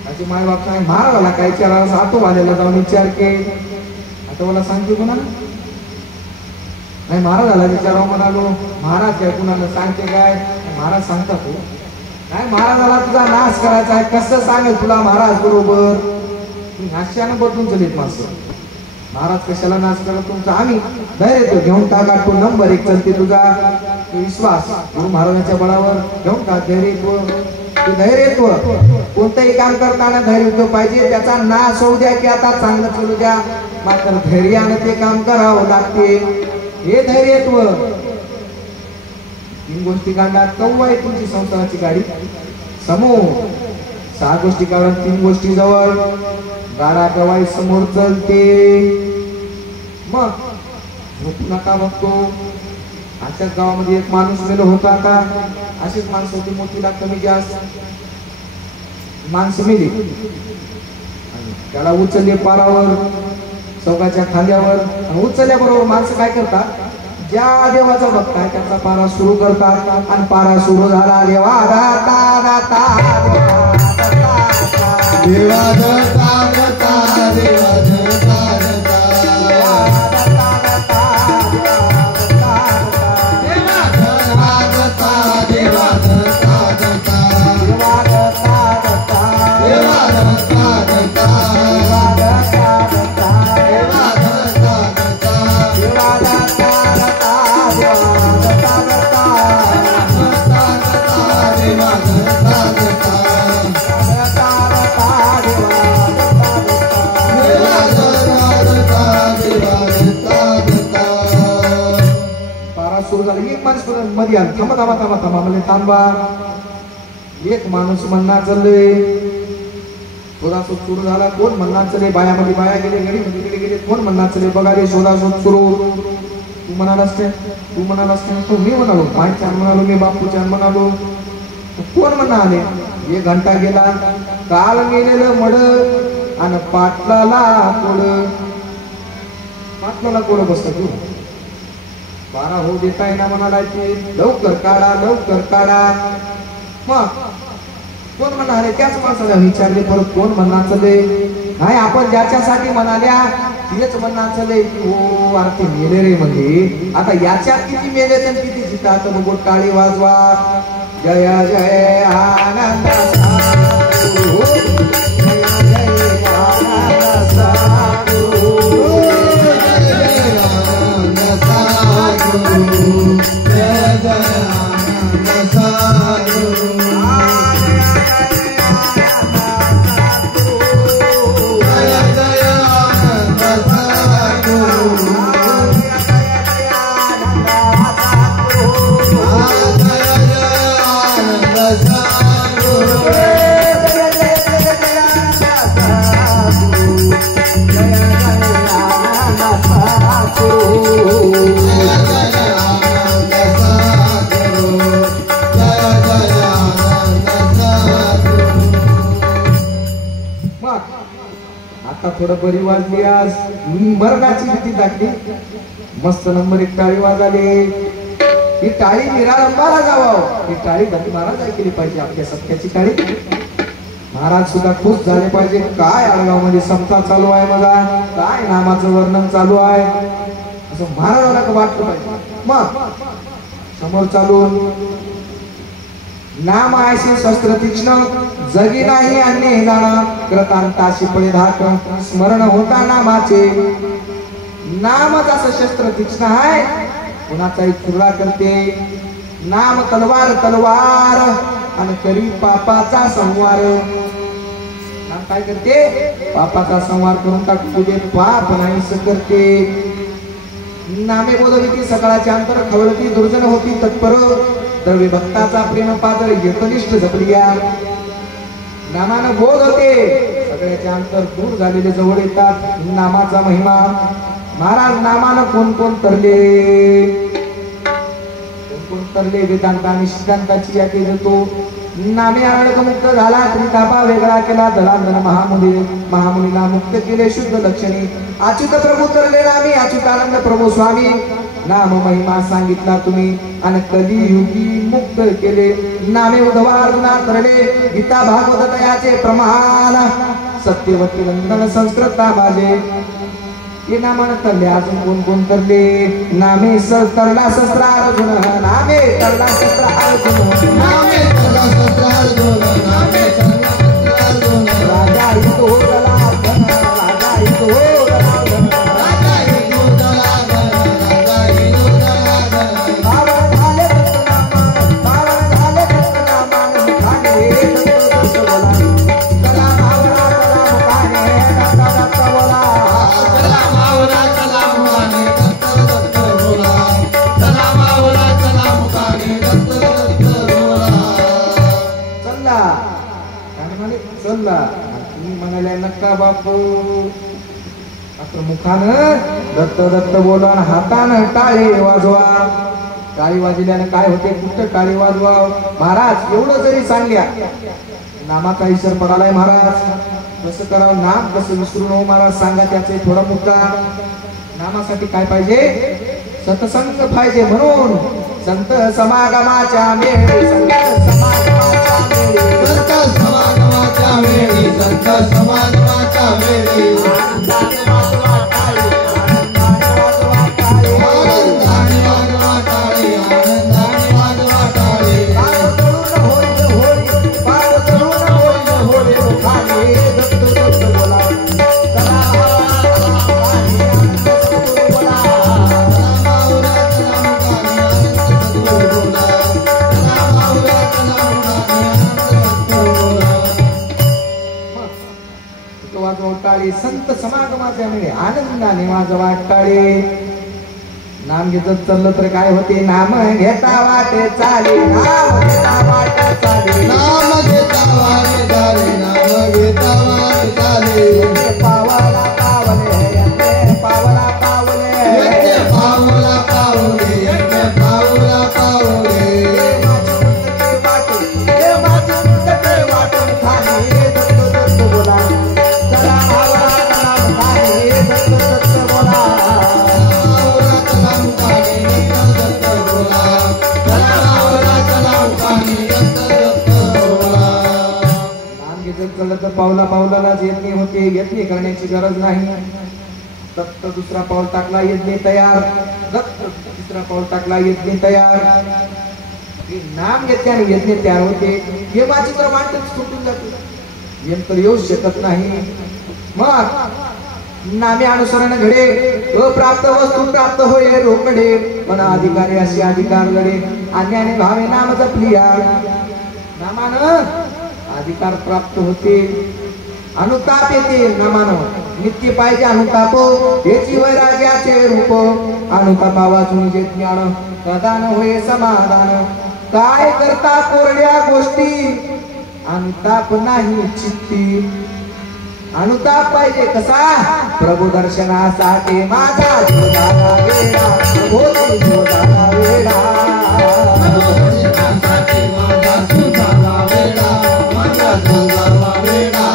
माझे माय बाप सांग महाराजाला काय विचारायला आठो वाल्याला जाऊन विचार के आता मला सांगते कुणा नाही महाराजाला विचारावं म्हणालो महाराज काय कुणाला सांगते काय महाराज सांगतात काय महाराजाला तुझा नाश करायचा आहे कसं सांगेल तुला महाराज बरोबर नाश्यानं बदलून चलित माणसं महाराज कशाला नाश करत तुमचा आम्ही धैर्य तो घेऊन टाका तो नंबर 1 चलते तुझा विश्वास गुरु महाराजांच्या बळावर घेऊन टाक धैर्य की धैर्यत्व. कोणतंही काम करताना धैर्यत्व पाहिजे. त्याचा नाश होऊ द्या की आता चांगलं चालू द्या, मात्र धैर्यानं ते काम करावं लागते. हे धैर्यत्व. 3 गोष्टी काढणार. केव्हा आहे तुमची संसाराची गाडी? समोर 6 गोष्टी काढून 3 गोष्टी जवळ. गाडा केव्हा समोर चलते. मग झोपू नका बघतो. आजच्याच गावामध्ये एक माणूस मेलो होता. आता अशीच माणसं होती, मोठीला कमी जास्त माणसं मेली. त्याला उचलले पारावर, चौकाच्या खांद्यावर. उचलल्याबरोबर माणसं काय करतात? ज्या देवाचा भक्त आहे त्याचा पारा सुरू करतात. आणि पारा सुरू झाला. देवा दाता दाता देवा दाता दाता देवा दाता मध्ये आला. थांबा थांबा थांबा थांबा म्हणजे थांबा. एक माणूस म्हणणार चालले. शोधाशोध सुरू झाला. कोण म्हणणार चले? बायामध्ये बाया गेले, गडीमध्ये गेले गेले. कोण म्हणणार चले? बघा रे शोधाशोध सुरू. तू म्हणालास ते, तू म्हणालास ते, तो मी म्हणालो, मायचान म्हणालो, मी बापूचान म्हणालो. कोण म्हणाले? 1 घंटा गेला. काल मेलेलं मड आणि पाटलाला कोड. पाटलाला कोड बसत तू. 12 होऊ देता येईना म्हणाला की लवकर काढा लवकर काढा. मग कोण म्हणाले? त्याच माणसाला विचारले. परत कोण म्हणणार चले? नाही, आपण ज्याच्यासाठी म्हणाल्या तेच म्हणणार चले की हो अरे ते मेले रे. म्हणजे आता याच्यात किती मेले तर किती जितात. मग टाळी वाजवा. जय जय आनंद साधू, जय जय आनंद साधू, जय जय आनंद साधू, जय जय आनंद साधू. आता थोडं बरी वाजली. आज मरणाची भीती दाखली. मस्त नंबर 1 टाळी वाजली. ही टाळी निराळंबाला जावं. ही टाळी धनी महाराज ऐकली पाहिजे. आपल्या सत्याची टाळी. महाराज सुद्धा खुश झाले पाहिजे. काय आळगाव मध्ये समता चालू आहे बघा. काय नामाचं वर्णन चालू आहे असं महाराजाला वाटलं पाहिजे. मग समोर चालून नाम आयसे शस्त्र तीक्ष्ण जगी नाही अन्य जाणं कृतांता शिपळे धाक स्मरण होता नामाचे. नामच असं शस्त्र तीक्ष्ण आहे. कुणाचाही चुरा करते. नाम तलवार तलवार आणि करी पापाचा संवार. नाम काय करते? पापाचा संवार करून टाकते. तुझे पाप नाहीस करते. नामे बोधविती सकाळच्या अंतर खवळती दुर्जन होती तत्पर. द्रव्य भक्ताचा प्रेम पातळ एकनिष्ठ जपलिया. नामानं बोध होते. सगळ्याचे अंतर दूर झालेले जवळ येतात. नामाचा महिमा. महाराज नामानं कोण कोण तरले? कोण कोण तरले? वेदांत आणि सिद्धांताची यादी देतो. नामे आरळक मुक्त झाला. त्रितापा वेगळा केला. दलांदन महामुनीला मुक्त केले शुद्ध लक्षणी. अच्युत प्रभू तरले नामी अच्युतानंद प्रभू स्वामी. नाम महिमा सांगितला तुम्ही आणि कलियुगी मुक्त केले. नामे उद्धवा अर्जुना तरले. गीता भागवत दयाचे प्रमाण. सत्यवती वंदन संस्कृत माझे. हे नामान तरले. अजून कोण कोण तरले? नामे तरला शस्त्र अर्जुन. नामे तरला शस्त्र अर्जुन. नामे तरला शस्त्र अर्जुन. नामे तरला शस्त्र अर्जुन. राजा हितो दला धन. राजा हितो दला धन. राजा हितो दला धन. राजा हितो दला धन. पावन झाले भक्त नामान. पावन झाले भक्त नामान. खाणे मी म्हणाले नका बापू. मात्र मुखानं दत्त दत्त बोला, हातानं टाळी वाजवा. टाळी वाजल्यानं काय होते, कुठं टाळी वाजवा. महाराज एवढं जरी सांगल्या, नामाचा विसर पडालाय महाराज, कसं करावं, नाम कसं विसरू नको महाराज, सांगा त्याचे थोडा मुद्दा. नामासाठी काय पाहिजे, सत्संग पाहिजे. म्हणून संत समागमाच्या वेळी, संत समागमाच्या वेळी, संत समागमाच्या वेळी, संत समागमाच्या वेळी आनंदाने वाजवा टाळी, आनंदाने वाजवा टाळी. आनंदाने वाजवा टाळी, आनंदाने वाजवा टाळी. पाव तळून होईल होळी, पाव तळून होईल होळी, मुखाने दत्त दत्त बोला. चला भावाला, आनंद सद्गुरू बोला. वाजवा टाळी, संत समागमाच्या वेळी आनंदाने वाजवा टाळी. नाम घेत चाललं तर काय होते, नाम घेता वाटे चाले, नाम घेता वाटे चाले. नाम घेता वाटे चाले, नाम घेता वाटे चाले. पावाला पावले, येते पावला पावले, येते पावला पावले, येते पावला पावले. हे माझं ते वाटून खाली दत्त दत्त बोला. चला भावा नाम खाली दत्त दत्त बोला. चाललं तर पावला पावलालाच यज्ञ होते. यज्ञ करण्याची गरज नाही. दत्त दुसरा पाऊल टाकला, यज्ञ तयार. दत्त तिसरा पाऊल टाकला, यज्ञ तयार. हे नाम घेतल्याने यज्ञ तयार होते. हे माझी तर मांडच सुटून जाते, यंत्र येऊ शकत नाही. मग नामे अनुसरण घडे, अप्राप्त वस्तू प्राप्त होय रोकडे. पण अधिकारी असे अधिकार लढे, अन्याने भावे नाम जपलिया. नामानं अधिकार प्राप्त होते, अनुताप येते. नामानं नित्य पाहिजे अनुताप, याची वैराग्याचे रूप. अनुतापा वाचून जे ज्ञान, प्रदान होय समाधान. काय करता कोरड्या गोष्टी, अनुताप नाही चित्ती. अनुताप पाहिजे कसा, प्रभू दर्शनासाठी माझा जीव झाला वेडा, प्रभूची जीव झाला वेडा. दर्शनासाठी माझा जीव झाला वेडा, माझा जीव झाला वेडा.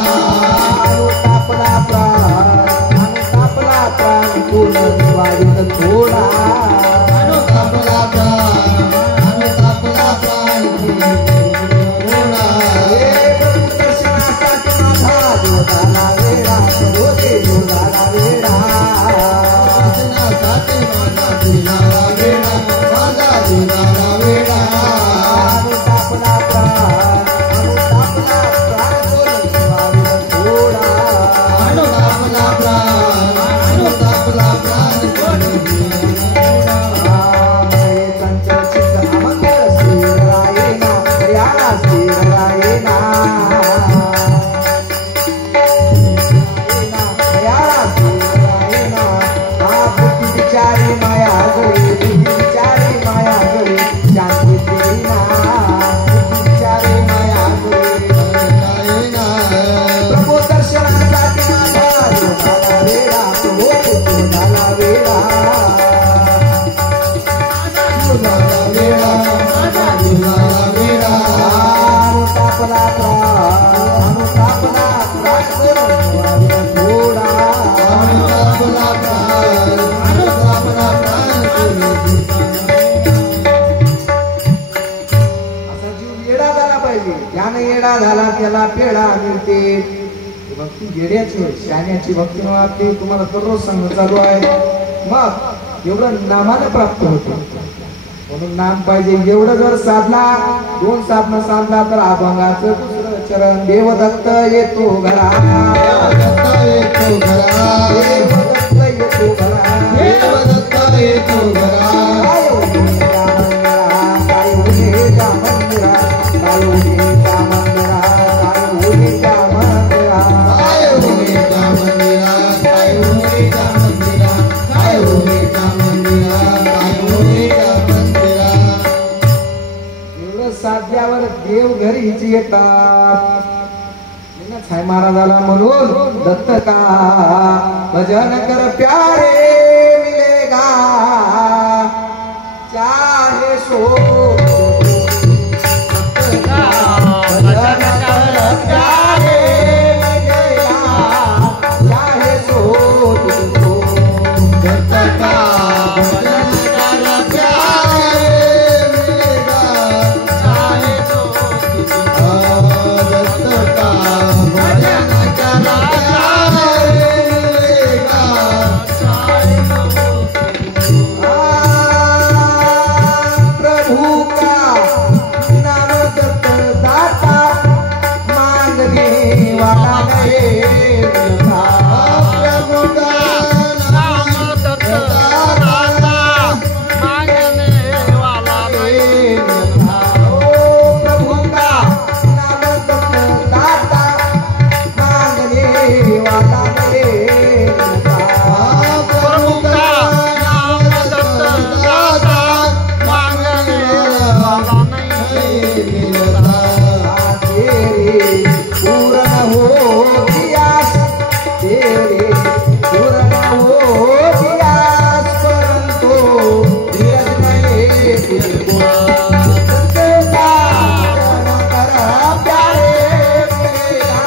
अनुतापला प्राण पूर्ण वाढीत थोडा. अनुतापला प्राण, अनुतापला प्राण थोडा. दर्शनासाठी माझा जीव झाला वेडा, प्रभूची जीव झाला वेडा. दर्शनासाठी माझा जीव झाला वेडा, माझा जीव झाला वेडा. अनुतापला प्राण पूर्ण वाढीत थोडा. अनुतापला प्राण, अनुतापला प्राण थोडा. चंचल चित्त अमंगल स्थिर रायेना, दयाला स्थिर रायेना. दयाला स्थिर रायेना. हा बुद्धी विचारी माया गळी, बुद्धी विचारी माया गळी, शांती देईना. बुद्धी विचारी माया गळी, प्रभू दर्शनासाठी माझा जीव झाला वेडा, प्रभूची जीव झाला वेडा. जीव झाला वेडा, माझा जीव झाला वेडा. अनुतापला प्राण करून वाढीत थोडा. अनुतापला प्राण, अनुतापला प्राण थोडा. असा जीव येडा झाला पाहिजे. ज्यानं येडा झाला त्याला पेढा मिळते. भक्ती येड्याची होय, शहाण्याची भक्ती न आपली तुम्हाला दररोज सांगणं चालू आहे. मग एवढं नामानं प्राप्त होते. म्हणून नाम पाहिजे. एवढं जर साधला, 2 साधनं साधला तर अभंगाचं दुसरं चरण. देवदत्त येतो घरा, देवदत्त येतो घरा, देवदत्त येतो घरा. देवदत्त येतो घरा. काय उद्या मंदिरा, काय उद्या मंदिरा, काय उद्या मंदिरा, काय उद्या मंदिरा. काय उमेच्या मंदिरा, काय उमेच्या मंदिरा, काय उमेच्या मंदिरा, काय उमेच्या मंदिरा. एवढं साध्यावर देव घरीच येतात. साई महाराजाला म्हणून दत्त का भजन कर प्यारे मिलेगा चाहे सो दत्त का भजन कर प्यारे मिलेगा चाहे सो तुझको दत्त का भजन कर प्यारे मिलेगा चाहे सो तुझको दत्त का भजन कर प्यारे मिलेगा चाहे सो तुझको प्रभु का नाम दत्त दाता मांगने वाला है प्रभु का नाम दत्त दाता मांगने वाला है प्रभु का नाम दत्त दाता मांगने वाला है प्रभु का नाम दत्त दाता मांगने वाला नहीं मिलता तेरे पूर्ण हो दियास तेरे पूर्ण हो दियास परंतु धीरज नहीं तुझको दत्त का भजन कर प्यारे मिलेगा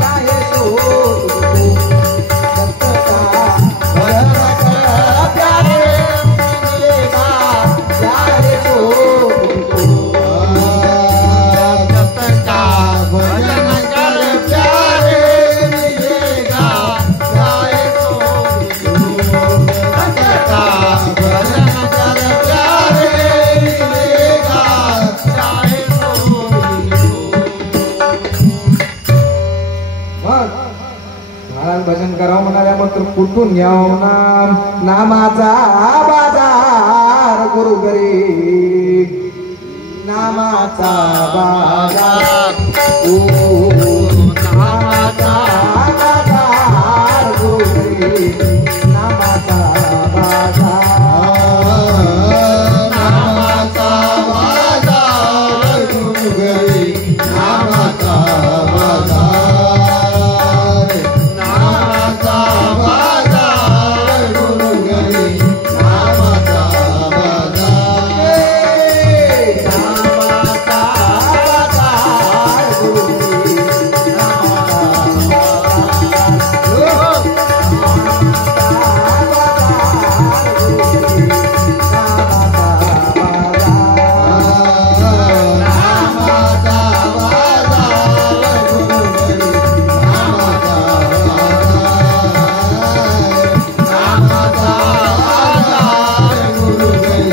चाहे सो तुझको दत्त का भजन कर प्यारे मिलेगा चाहे सो तुझको दत्त का भजन कर प्यारे मिलेगा चाहे सो तुझको दत्त का भजन कर प्यारे मिलेगा चाहे सो तुझको महाराज भजन करावं म्हणाल्या मात्र कुठून घ्यावं नाम नामाचा बाजार गुरु घरी नामाचा बाजार ओ नामाचा बाजार गुरु घरी नामाचा बाजार नामाचा बाजार गुरु घरी नामाचा बाजार नामाचा बाजार गुरु घरी नामाचा बाजार नामाचा बाजार गुरु घरी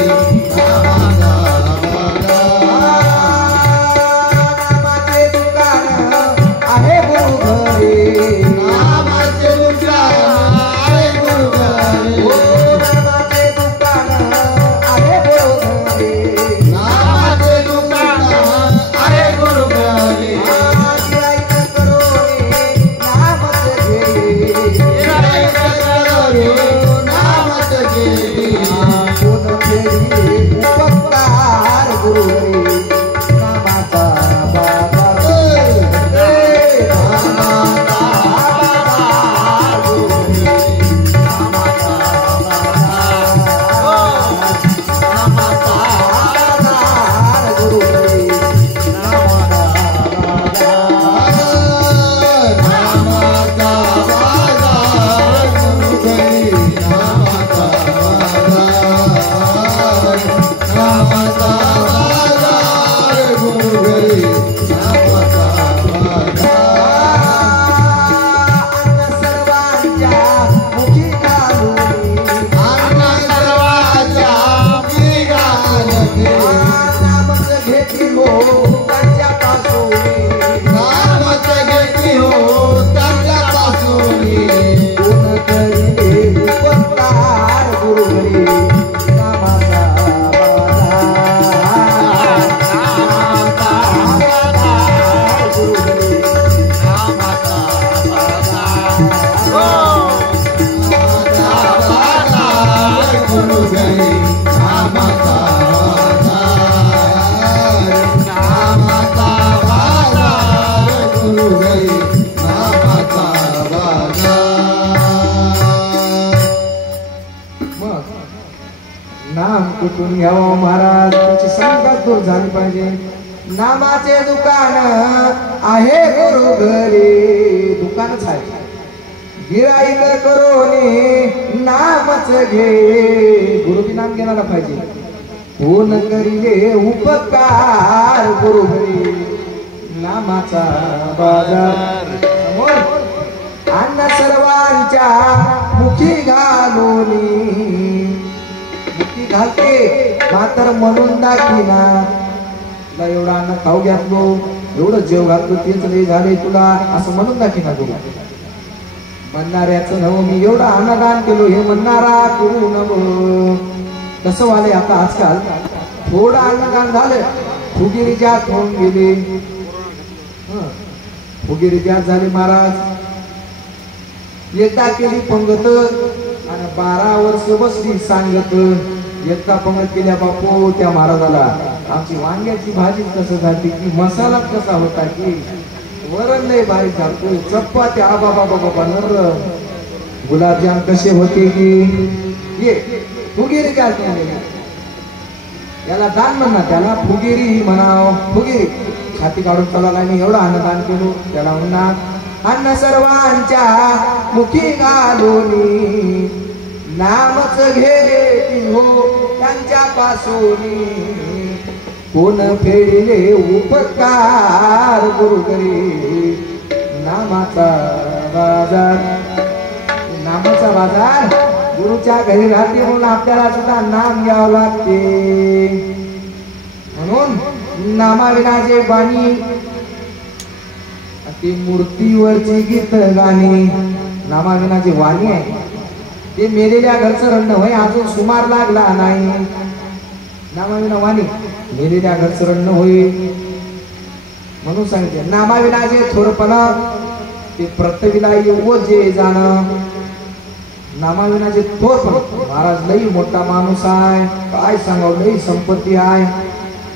गई कुठून घ्यावं महाराज, तुमची शंका दूर झाली पाहिजे. नामाचे दुकान आहे गुरु घरी, दुकानच आहे. गिराईक करोनी नामच घे, गुरुची नाम घेणारा पाहिजे. कोण करिले उपकार गुरु घरी, नामाचा बाजार समोर अन्न सर्वांच्या मुखी घालूनी, मुखी घालते मात्र म्हणून दाखिना. तुला एवढं अन्न खाऊ घातलो, एवढं जेव घातलो, तेच लय झाले तुला, असं म्हणून दाखिना गुरु. म्हणणाऱ्याचं नव मी एवढं अन्नदान केलो, हे म्हणणारा गुरु नव. कसं वाले आता आजकाल थोडं अन्नदान झालं, फुगिरीच्या होऊन गेले, फुगिरीच्या झाले महाराज. एकदा केली पंगत आणि 12 वर्ष बसली सांगत. एकदा पंगत केल्या बापू त्या महाराजाला, आमची वांग्याची भाजी कसं झाली की, मसाला कसा होता की, वरण नाही भारी झालं, चपात्या बाबा बाबा नर, गुलाबजाम कसे होते की. ये फुगिरी काय याला दान म्हणणार, त्याला फुगिरी म्हणाव. फुगिरी छाती काढून चालला, मी एवढं अन्नदान केलो, त्याला म्हणणार अन्न सर्वांच्या मुखी घालूनी, नामच घे हो त्यांच्या पासूनी. कोण फेडिले उपकार गुरु करी, नामाचा बाजार. नामाचा बाजार गुरुच्या घरी राहते, म्हणून आपल्याला सुद्धा नाम घ्यावं लागते. म्हणून नामाविनाचे बाणी, ती मूर्तीवरची गीत गाणी. नामाविनाची वाणी आहे, ते मेलेल्या घरचं रडणं होय, अजून सुमार लागला नाही. नामाविना वाणी मेलेल्या घरचं रडणं होय, म्हणून सांगितले. नामाविनाचे थोरपणा ते प्रत्यविला येऊ जे जाणं. नामाविनाचे थोरपण, महाराज लई मोठा माणूस आहे, काय सांगावं, लई संपत्ती आहे.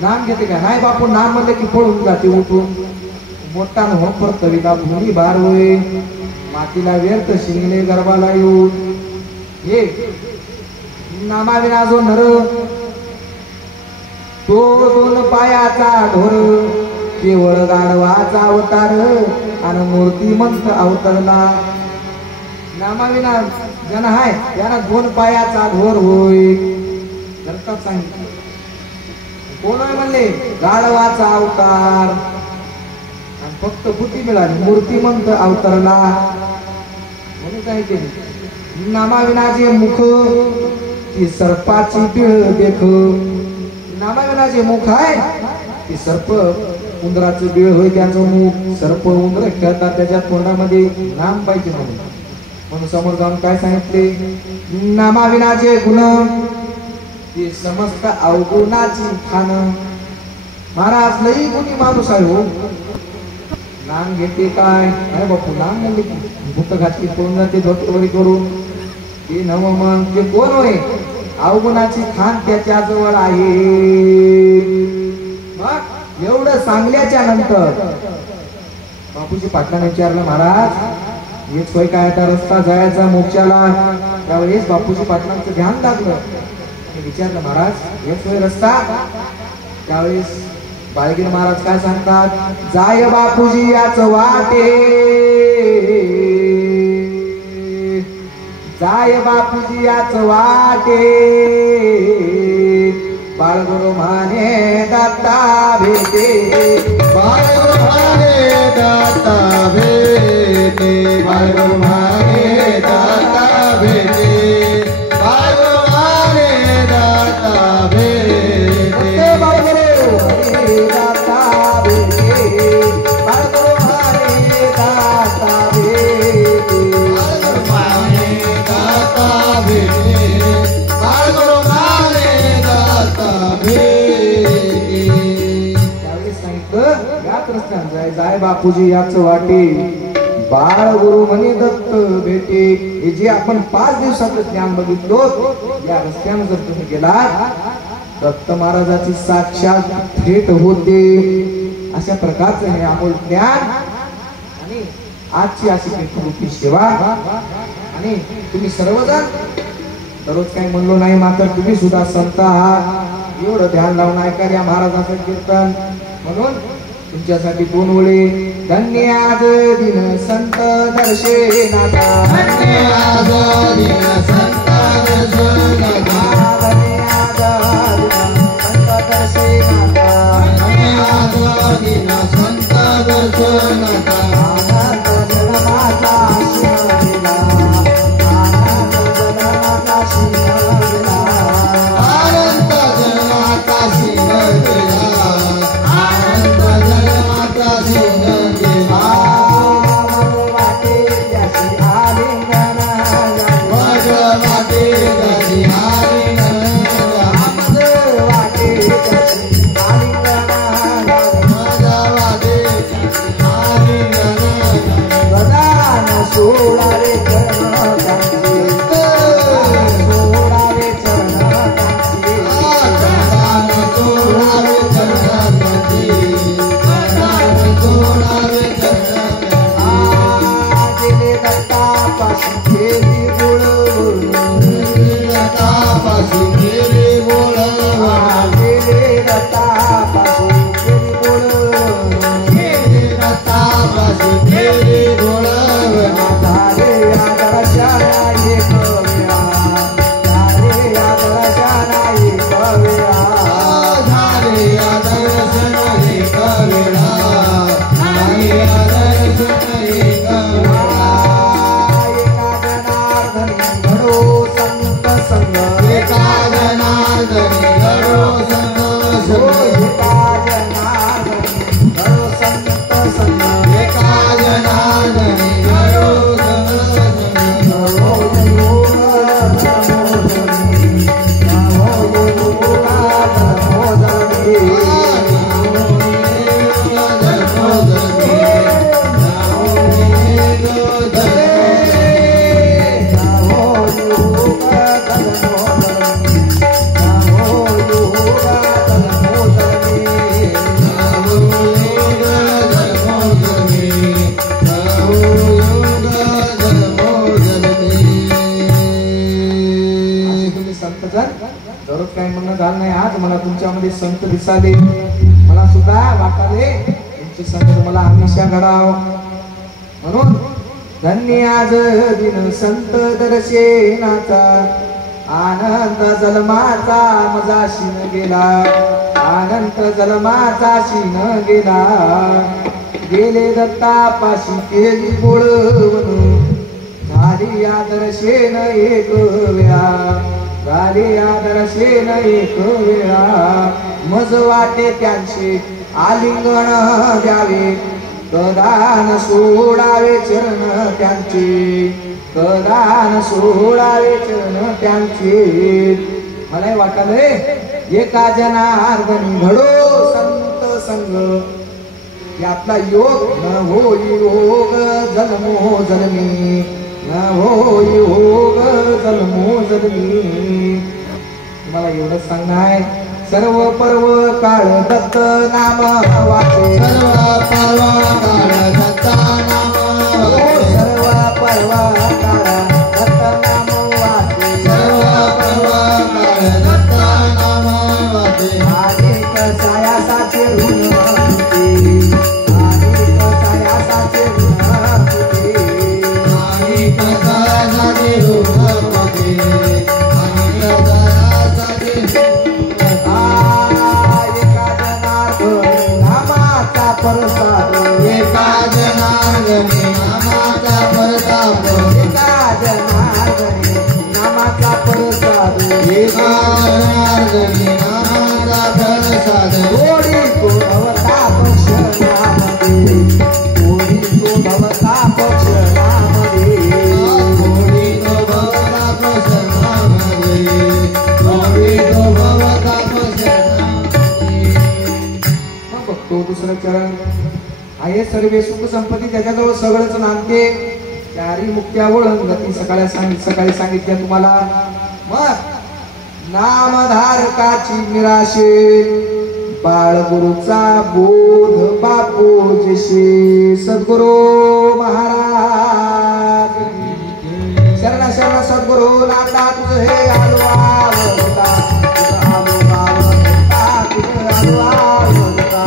नाम घेते का नाही बापू, नाम म्हणलं की पळून जाते उठून. मोठा हो प्रत्यविला भूमी बार होय, मातीला व्यर्थ शिंगले गर्भाला येऊन. हे नामाविना जो नर, तो 2 पायाचा ढोर, केवळ गाढवाचा अवतार आणि मूर्तिमंत अवतरला. नामाविना जन आहे त्याला 2 पायाचा ढोर होय. करतात सांगितलं कोण होय म्हणले, गाढवाचा अवतार, आणि फक्त बुद्धी मिळाली, मूर्तिमंत अवतरला. म्हणून काय केले. नामाविनाचे मुख ती सर्पाची बिळ देख. नामाविनाचे मुख आहे ती सर्प उंदराचं बिळ होय त्याचं मुख. सर्प उंदर खेळतात त्याच्या तोंडामध्ये, नाम पाहिजे म्हणून. म्हणून समोर जाऊन काय सांगितले, नामाविनाचे गुण ती समस्त अवगुणाची खान. महाराज लई गुणी माणूस आहे हो. नाम घेते काय, अरे बापू नाम म्हणले की भूत घातली पळून जाते धोतवरी करून. ते नव मग ते कोण होय, अवगुणाची खान त्याच्या जवळ आहे. मग एवढं सांगल्याच्या नंतर बापूजी पाटलाने विचारलं, महाराज हेच होय काय आता रस्ता जायचा मोक्षाला. त्यावेळेस बापूजी पाटलांचं ध्यान लागलं, विचारलं महाराज हेच होय रस्ता. त्यावेळेस बाळगीर महाराज काय सांगतात, जाय बापूजी याच वाटे, जाय बापूजी याच वाटे. बाळगुरु माने दाता भेटे, बाळगुरु माने दाता भेटे, बाळगुरु माने दाता भेटे, बाळगुरु माने दाता भेटे. बाळगुरु दाता भेटे, बाळगुरु माने दाता भेटे, बाळगुरु माने दाता भेटे, बाळगुरु माने दाता भेटे. त्यावेळेस सांगितलं याच रस्त्यानं जाय, जाय बापूजी याच वाटे. बाळ गुरु म्हणे दत्त भेटे. हे जे आपण 5 दिवसाचं ज्ञान बघितलो, या रस्त्यानं जर तुम्ही गेला, दत्त महाराजाची साक्षात भेट होते. अशा प्रकारचं हे अमोल ज्ञान आणि आजची अशी भेटरूपी सेवा. आणि तुम्ही सर्वजण दररोज काही म्हणलो नाही, मात्र तुम्ही सुद्धा संत आहात, एवढं ध्यान लावून ऐका या महाराजांचं कीर्तन. म्हणून तुमच्यासाठी दोन ओळी. धन्य आज दिन संत दर्शनाचा, धन्य आज दिन संत दर्शनाचा, धन्य आज दिन संत दर्शनाचा, धन्य आज दिन संत दर्शनाचा. आनंद जन्माचा शिवला, आनंद जन्माचा शिवला, आनंद जन्माचा शिवला, आनंद जन्माचा शिवला. वाटे त्याची आलिंगन भगवते गती आलिंगन, वाटे त्याची आलिंगन भगवते गती आलिंगन. प्रधान सोडावे चरण त्यांचे, सोडावे चरण त्यांचे, प्रधान सोडावे चरणांची, प्रधान सोडावे चरणांची. गेले दत्तापाशी केली बोलवून, लतापाशी गेली बोलवण, गेले दत्तापाशी केली बोलवून, गेली लतापाशी गेली बोलवण. झाले या दर्शना एक वेळा, झाले या दर्शना एक वेळा, झाले या दर्शन एक वेळा, झाले या दर्शन एक वेळा. एका जनार्दनी घडो संत संग, एका जनार्दनी घडो संग हो संग, एका जनार्दनी घडो संत संग, एका जनार्दनी घडो संग संग. नमो योग नमो धनी, नमो योग नमो धनी. दररोज काही म्हणणं झालं नाही, आज मला तुमच्यामध्ये संत दिसाले, मला सुद्धा वाटाले तुमची संगत मला हमेशा घडाव. म्हणून धन्य आज दिन संत दर्शनाचा, आनंद जन्माचा मजा शिन गेला, आनंद जन्माचा शिन गेला. गेले दत्तापाशी केली बोलवून, झाली या दर्शन एक वेळा, झाली या दर्शन एक वेळा. मज वाटे त्यांचे आलिंगन द्यावे, कदान सोडावे चरण त्यांचे, कदान सोडावे चरण त्यांचे. मला वाटलंय एका जनार्दनी घडो संत संग, यातला योग न होई योग जन्मो जन्मी, न होई योग जन्मो जन्मी. तुम्हाला एवढं सांगणं आहे, सर्व पर्व काळ दत्त नाम वाचे, सर्व पर्व काळ दत्ता नाम वाचे, सर्व पर्व काळ दत्त नाम वाचे, सर्व पर्व काळ दत्ता नाम वाचे. अनेक सायासाचे ऋण होते, अनेक सायासाचे ऋण होते, आणि कसासाठी रूपते, आणि कसासाठी एका जनार्दनी नामाचा प्रसाद, एका जनार्दनी नामाचा प्रताप, एका जनार्दनी नामाचा प्रसाद, एका जनार्दनी नामाचा प्रसाद. ओढी तो भवताप क्षणामध्ये, ओढी तो भवताप क्षणामध्ये, थोडी तो भवताप शरणामध्ये, थोडी तो भवताप शरणामध्ये. मग बघतो दुसरं चरण आहे. सर्वे सुख संपत्ती त्याच्याजवळ सगळंच नांदते, चारी मुक्त्या ओळख गती सकाळी सांगितल्या तुम्हाला. मग नामधारकाची निराशे, बाळगुरूचा बोध बापूजीशी. सद्गुरु महाराज शरण शरण सद्गुरु नाथा तुझे हे आलो आवडता तुझं आलो आवडता तुझं आलो आवडता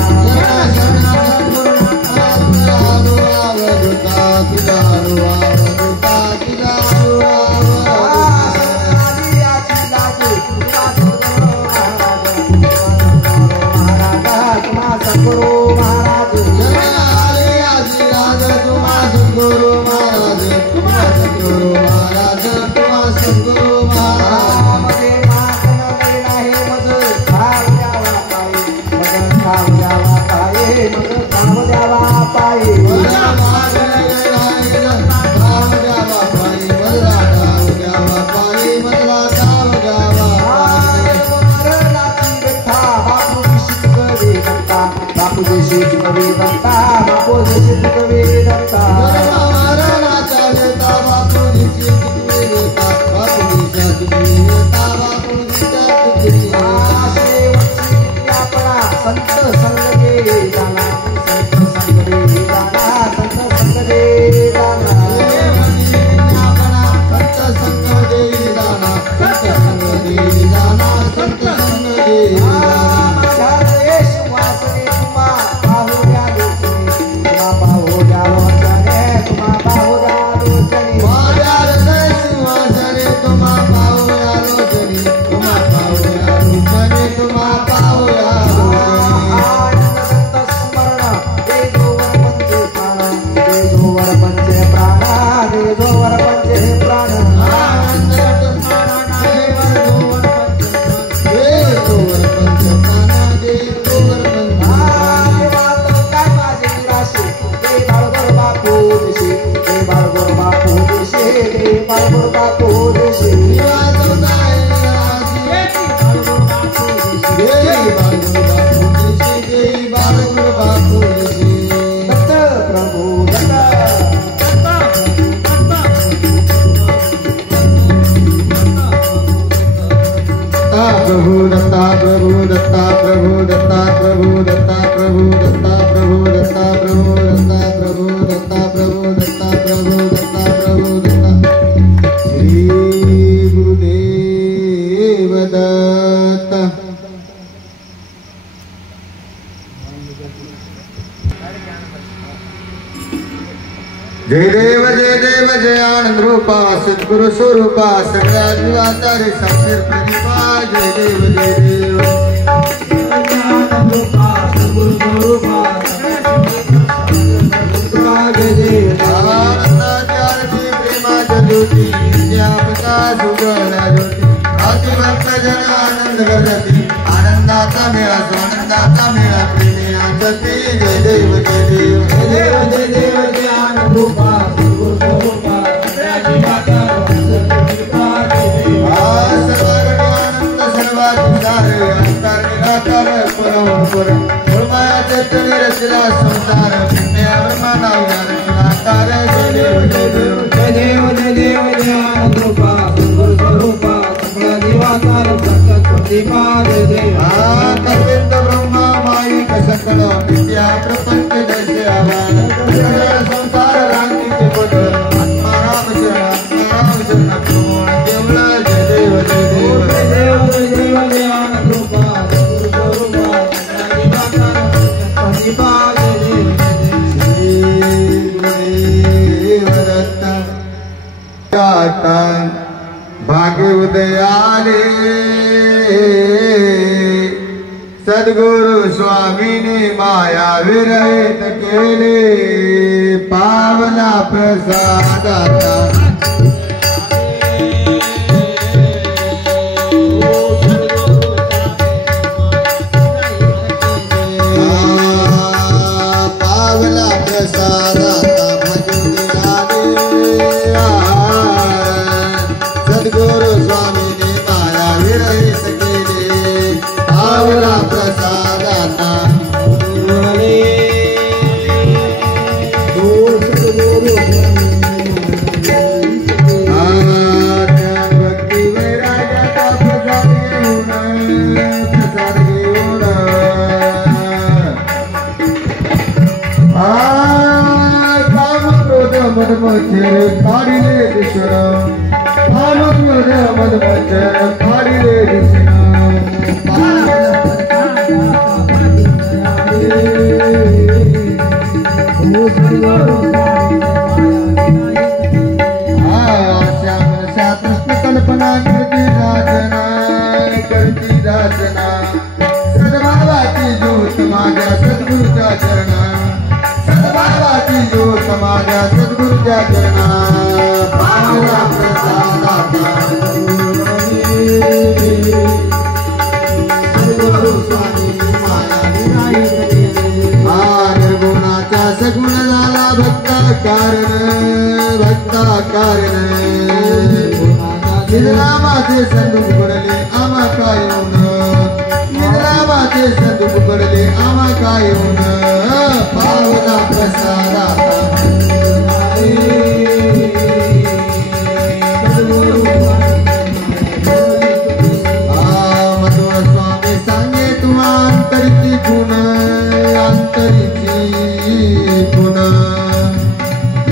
जय देव जय आनंद रूपा सद्गुरु स्वरूपा सगळ्या जीवाचा रे साक्षर प्रतिभा जय देव आनंद रूपा सद्गुरु स्वरूपा जय देव आनंदाचारती प्रेमाच्या ज्योती ज्ञापका सुगला ज्योती भक्त जन आनंद करती आनंदाचा मेळा आनंदाचा मेळा प्रेमी आनंदी जय देव जय आनंद रूपा सद्गुरु स्वरूपा आनंद सर्वाधिकार अंतर निराकार परम माया चैतन्य रचला संसार मानव निराकार जय देव जय आनंद रूपा सद्गुरु स्वरूपा सकळ जीवाकार सत्य प्रतिभा जय देव कविंद ब्रह्मा माईक सकळ विद्या प्रपंच जैसे आवान संसार रांगीचे पट आत्मा राम शरण देवला जय देव जय आनंद रूपा सद्गुरु स्वरूपा प्रतिभा जय देव भाग्य उदयाले सद्गुरु स्वामीने माया विरहित केले पावना प्रसादाता पावना प्रसादाता सद्गुरु स्वामीने माया विरहित केले पावना प्रसादाता भक्ती वैराग्याचा प्रसाद घेऊन काम क्रोध मधमोचर काढिले ईश्वर कल्पना करती राजना सद्भावाची ज्योत माझ्या सद्गुरूच्या चरणा सद्भावाची ज्योत माझ्या सद्गुरूच्या चरणा पावला प्रसादाचा सद्गुरू स्वामी निर्गुणाचा सगुण झाला भक्ता कारण निरामाचे संदूक पडले आम्हा काय होऊन निरामाचे संदूक पडले आम्हा काय होऊन पावला प्रसादाचा मधुर स्वामी सांगे तू अंतरीची गुण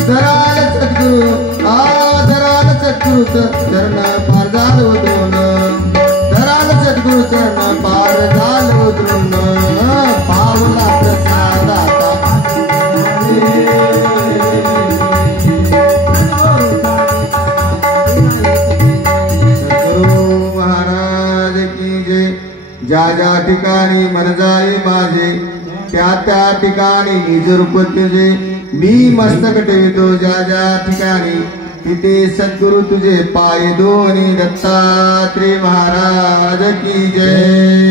धराल सद्गुरु धराल सद्गुरु चरण पार झाल उतरून धराल सद्गुरु चरण पार झाल उतरून पावला प्रसादाचा सद्गुरु महाराज की जय ज्या ज्या ठिकाणी मन जाई माझे त्या त्या ठिकाणी निज रूप तुझे मी मस्तक ठेवितो ज्या ज्या ठिकाणी तिथे सद्गुरु तुझे पाय दोन्ही दत्तात्रेय महाराज की जय।